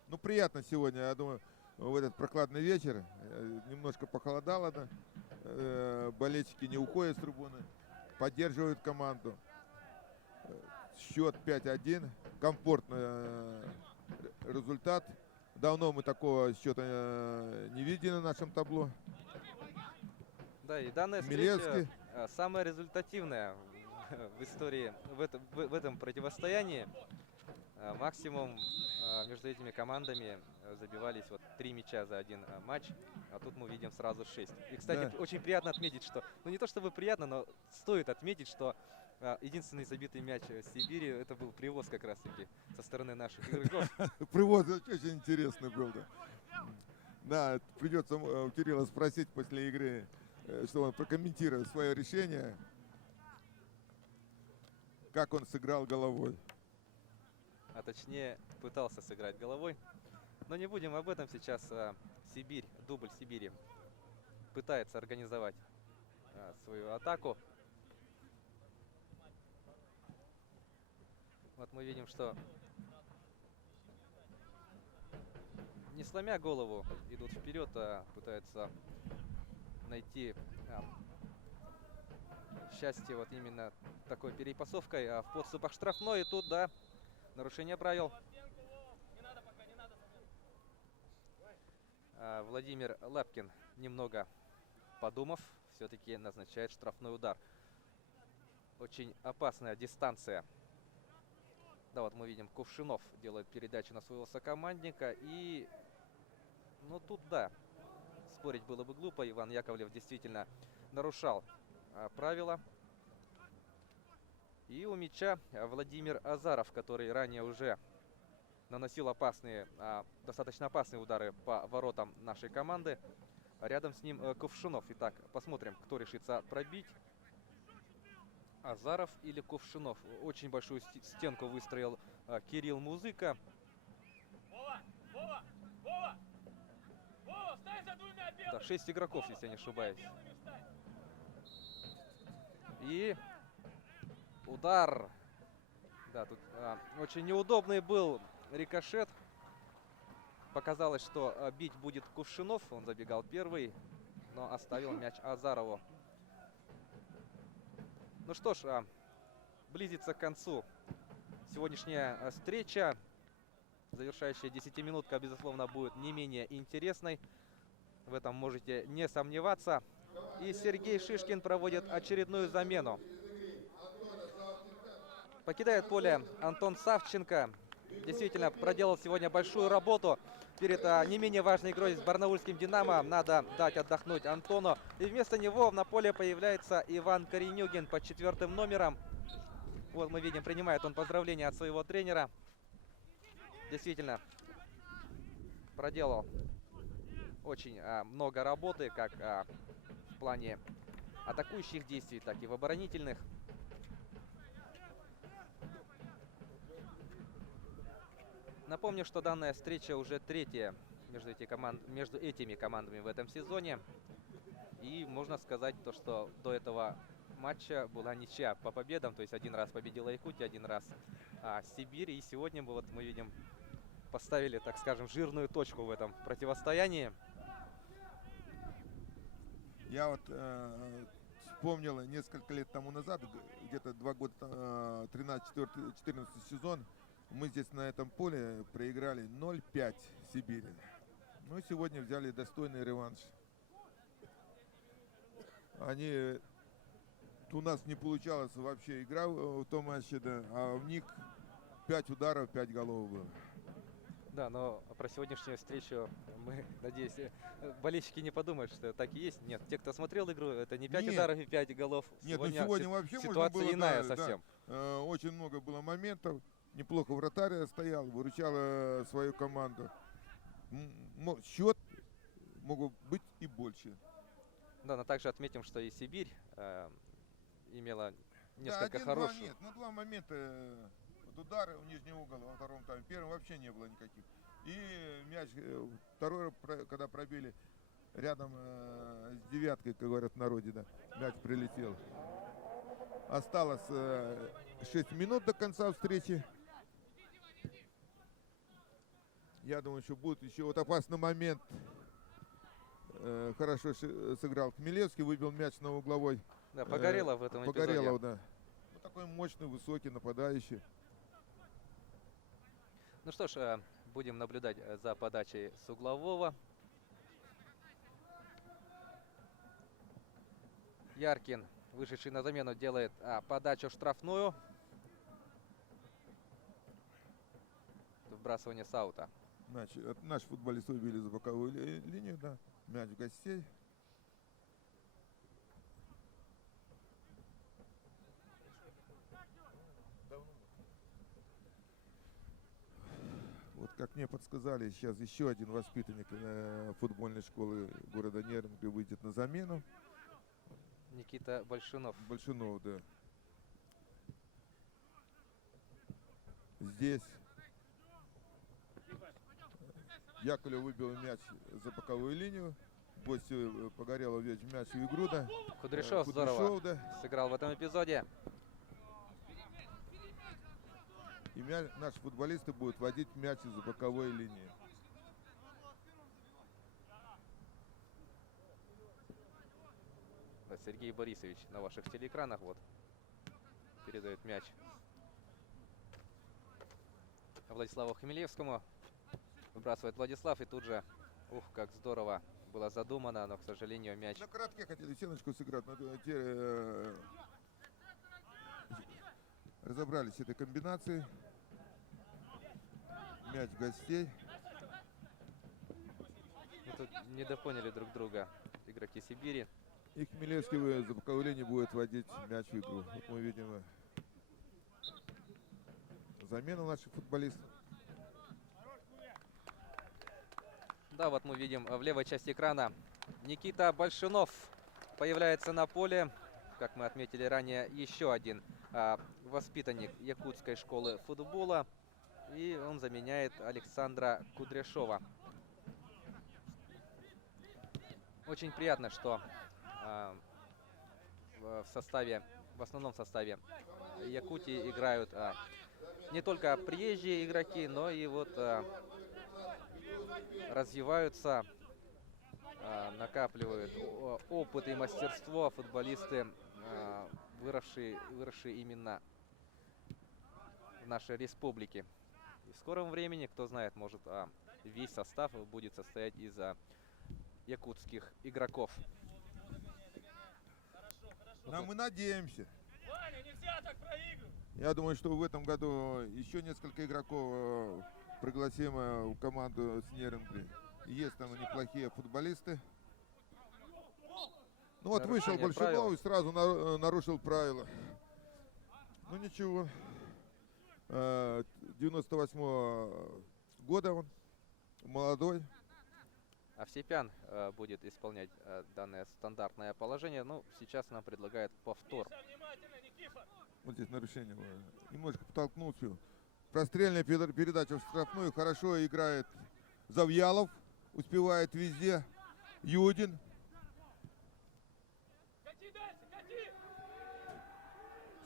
Ну, приятно сегодня, я думаю, в этот прохладный вечер. Немножко похолодало, да. Болельщики не уходят с трибуны. Поддерживают команду. Счет 5-1. Комфортный результат. Давно мы такого счета не видели на нашем табло. да, и данная Милевский. встреча самая результативная в истории в этом противостоянии. Максимум между этими командами забивались вот 3 мяча за один матч, а тут мы видим сразу 6. И, кстати, Да. очень приятно отметить, что, ну не то чтобы приятно, но стоит отметить, что единственный забитый мяч в Сибири это был привоз как раз-таки со стороны наших игроков. Привоз очень интересный был, да. Да, придется у Кирилла спросить после игры, чтобы он прокомментировал свое решение, как он сыграл головой. А точнее пытался сыграть головой. Но не будем об этом сейчас. Сибирь, дубль Сибири пытается организовать свою атаку. Вот мы видим, что не сломя голову идут вперед, а пытаются найти счастье вот именно такой перепасовкой в подступах штрафной. И тут, да, нарушение правил. Владимир Лапкин, немного подумав, все-таки назначает штрафной удар. Очень опасная дистанция. Да, вот мы видим, Кувшинов делает передачу на своего сокомандника. И, ну тут, да, спорить было бы глупо. Иван Яковлев действительно нарушал правила. И у мяча Владимир Азаров, который ранее уже наносил достаточно опасные удары по воротам нашей команды. Рядом с ним Кувшинов. Итак, посмотрим, кто решится пробить. Азаров или Кувшинов. Очень большую стенку выстроил Кирилл Музыка. Да, 6 игроков, если я не ошибаюсь. И удар. Да, тут очень неудобный был рикошет. Показалось, что бить будет Кувшинов. Он забегал первый, но оставил мяч Азарову. Ну что ж, близится к концу сегодняшняя встреча. Завершающая 10-минутка, безусловно, будет не менее интересной. В этом можете не сомневаться. И Сергей Шишкин проводит очередную замену. Покидает поле Антон Савченко. Действительно проделал сегодня большую работу перед не менее важной игрой с барнаульским «Динамо». Надо дать отдохнуть Антону. И вместо него на поле появляется Иван Коренюгин под 4-м номером. Вот мы видим, принимает он поздравления от своего тренера. Действительно проделал очень много работы, как в плане атакующих действий, так и в оборонительных. Напомню, что данная встреча уже третья между этими командами в этом сезоне. И можно сказать то, что до этого матча была ничья по победам. То есть один раз победила Якутия, один раз Сибирь. И сегодня мы видим, поставили, так скажем, жирную точку в этом противостоянии. Я вот вспомнил несколько лет тому назад, где-то 2 года, 13-14 сезон, мы здесь на этом поле проиграли 0-5 Сибири. Ну и сегодня взяли достойный реванш. У нас не получалась вообще игра в том матче, да, а в них 5 ударов, 5 голов было. Да, но про сегодняшнюю встречу Мы, надеюсь, болельщики не подумают, что так и есть. Нет, те, кто смотрел игру, это не 5 Нет. ударов и 5 голов. Нет, ну сегодня вообще можно ситуация было, иная да, совсем. очень много было моментов. Неплохо вратарь стоял, выручал свою команду. Счет мог быть и больше. Да, но также отметим, что и Сибирь имела несколько да, хороших. Нет, ну два момента. Вот удары в нижний угол во втором тайме. В первом вообще не было никаких. И мяч второй, когда пробили рядом с девяткой, как говорят в народе, да, мяч прилетел. Осталось 6 минут до конца встречи. Я думаю, что будет еще вот опасный момент. Хорошо сыграл Хмелевский, выбил мяч на угловой. Да, Погорелов в этом эпизоде. Погорелов, да. Вот такой мощный, высокий нападающий. Ну что ж, будем наблюдать за подачей с углового. Яркин, вышедший на замену, делает подачу в штрафную. Вбрасывание с аута. Наш футболист выбили за боковую линию, да. Мяч гостей. Вот как мне подсказали, сейчас еще один воспитанник футбольной школы города Неринга выйдет на замену. Никита Большунов. Большунов, да. Здесь Яковлев выбил мяч за боковую линию. Гости Погорелов ведь мяч в игру, да. Кудряшов здорово да. сыграл в этом эпизоде. И наши футболисты будут водить мяч из-за боковой линии. Да, Сергей Борисович на ваших телеэкранах вот передает мяч Владиславу Хмелевскому. Выбрасывает Владислав, и тут же, как здорово было задумано, но, к сожалению, мяч... На коротке хотели стеночку сыграть, но разобрались с этой комбинацией. Мяч гостей. Мы тут недопоняли друг друга игроки Сибири. И Хмелевский за боковую линию будет водить мяч в игру. Вот мы видим замену наших футболистов. Да, вот мы видим в левой части экрана Никита Большунов появляется на поле. Как мы отметили ранее, еще один воспитанник якутской школы футбола. И он заменяет Александра Кудряшова. Очень приятно, что в основном составе Якутии играют не только приезжие игроки, но и вот развиваются, накапливают опыт и мастерство футболисты, выросшие именно в нашей республике. И в скором времени, кто знает, может, весь состав будет состоять из якутских игроков. Да, мы надеемся. Я думаю, что в этом году еще несколько игроков пригласим в команду с Неринги. Есть там неплохие футболисты. Ну вот вышел Большунов и сразу нарушил правила. Ну ничего. 98-го года он, молодой. Овсепян будет исполнять данное стандартное положение. Ну, сейчас нам предлагает повтор. Вот здесь нарушение. Немножко подтолкнулся. Прострельная передача в штрафную. Хорошо играет Завьялов. Успевает везде. Юдин.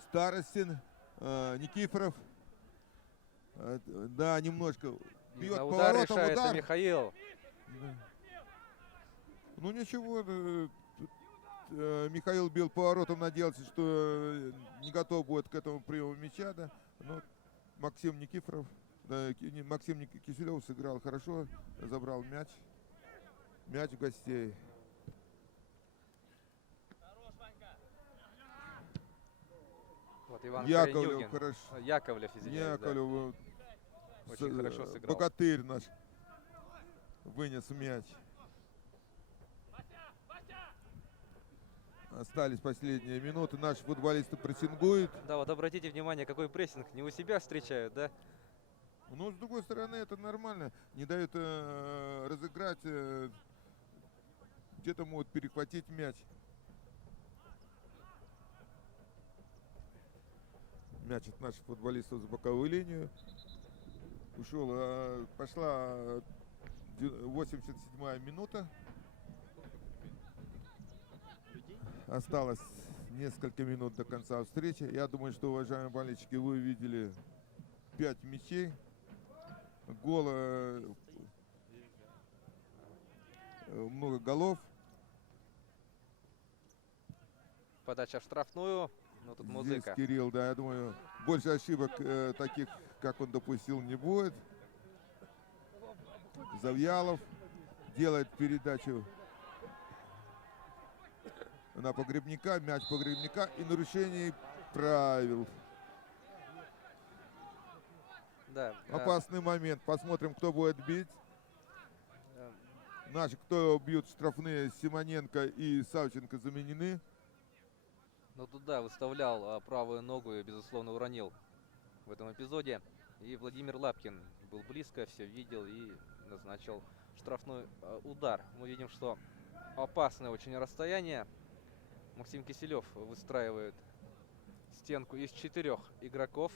Старостин. Никифоров. Да, немножко. Бьет На удар поворотом, решается удар. Михаил. Да. Ну ничего, Михаил бил поворотом, надеялся, что не готов будет к этому приему мяча, да. Но Максим Никифоров, да, Максим Киселев сыграл хорошо, забрал мяч. Мяч гостей. Вот Иван Яковлев Коренюгин. хорошо. Яковлев, извиняюсь. Яковлев, Очень хорошо сыграл. богатырь наш. вынес мяч. Остались последние минуты. Наши футболисты прессингуют. Да, вот обратите внимание, какой прессинг. Не у себя встречают, да? Но с другой стороны, это нормально. Не дают разыграть. Где-то могут перехватить мяч. Мяч от наших футболистов за боковую линию. Ушел. Пошла 87-я минута. Осталось несколько минут до конца встречи. Я думаю, что, уважаемые болельщики, вы увидели 5 мячей. Гола, много голов. Подача в штрафную. Ну тут Здесь музыка. Кирилл, да, я думаю, больше ошибок таких, как он допустил, не будет. Завьялов делает передачу на Погребника, мяч Погребника и нарушение правил. Да. Опасный момент. Посмотрим, кто будет бить. э, Наши, кто бьют штрафные, Симоненко и Савченко заменены. Ну тут да, выставлял правую ногу и, безусловно, уронил в этом эпизоде. И Владимир Лапкин был близко, все видел и назначил штрафной удар. Мы видим, что опасное очень расстояние. Максим Киселев выстраивает стенку из 4 игроков.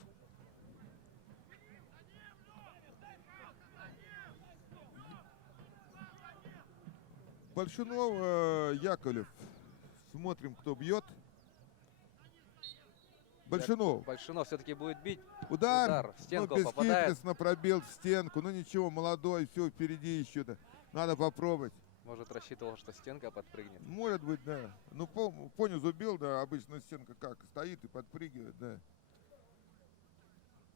Большунов, Яковлев. Смотрим, кто бьет. Большунов. Большунов все-таки будет бить. Удар. В стенку Ну, попадает. бесхитростно пробил в стенку. Ну ничего, молодой, все впереди еще-то. Надо попробовать. Может, рассчитывал, что стенка подпрыгнет. Может быть, да. Ну, понизу бил, да, обычно стенка как, стоит и подпрыгивает, да.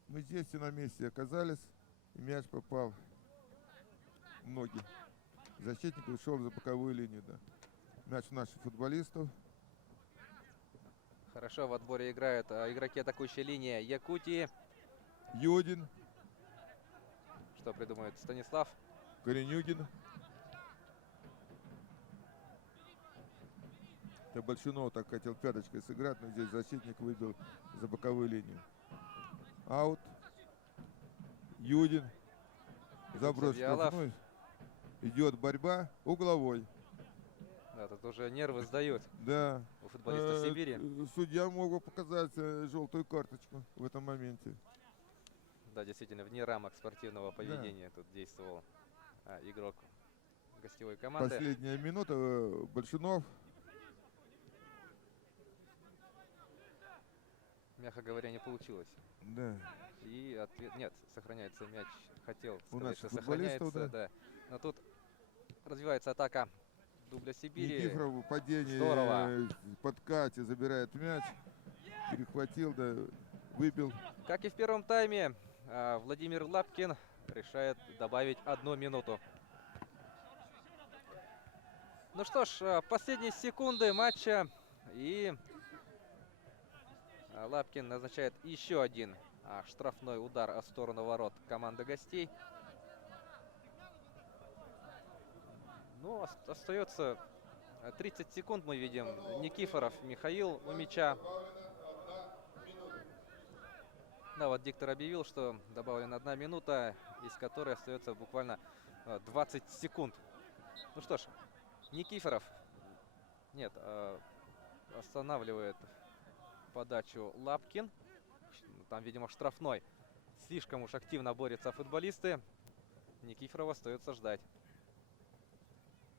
Мы здесь все на месте оказались, и мяч попал в ноги. Защитник ушел за боковую линию, да. Мяч наших футболистов. Хорошо в отборе играют игроки атакующей линии Якутии. Юдин, Что придумает Станислав? Коренюгин. Это Большунов так хотел пяточкой сыграть, но здесь защитник выбил за боковую линию. Аут. Юдин. Заброс Завьялов. штрафной. Идет борьба. Угловой. Да, тут уже нервы сдают Да. у футболистов Сибири. Судья мог бы показать желтую карточку в этом моменте. Да, действительно, вне рамок спортивного поведения тут действовал игрок гостевой команды. Последняя минута. Большунов. Мягко говоря, не получилось. Да. И ответ... Нет, сохраняется мяч. Хотел У сказать, что наших футболистов, сохраняется, да. Но тут развивается атака дубля Сибири. Никифоров падение Здорово. под Кати, забирает мяч. Перехватил, да, выбил. Как и в первом тайме, Владимир Лапкин решает добавить 1 минуту. Ну что ж, последние секунды матча. И Лапкин назначает еще один штрафной удар в сторону ворот команды гостей. Ну, остается 30 секунд, мы видим. Никифоров Михаил у мяча. Да, вот диктор объявил, что добавлена 1 минута, из которой остается буквально 20 секунд. Ну что ж, Никифоров, нет, останавливает подачу Лапкин. Там, видимо, штрафной. Слишком уж активно борются футболисты. Никифорова остается ждать.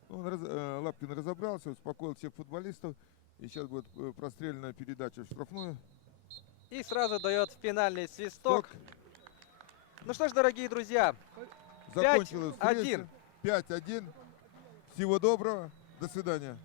Лапкин разобрался, успокоил всех футболистов. И сейчас будет прострельная передача в штрафную. И сразу дает финальный свисток. Ну что ж, дорогие друзья, Закончилась встреча. 5-1. 5-1. Всего доброго. До свидания.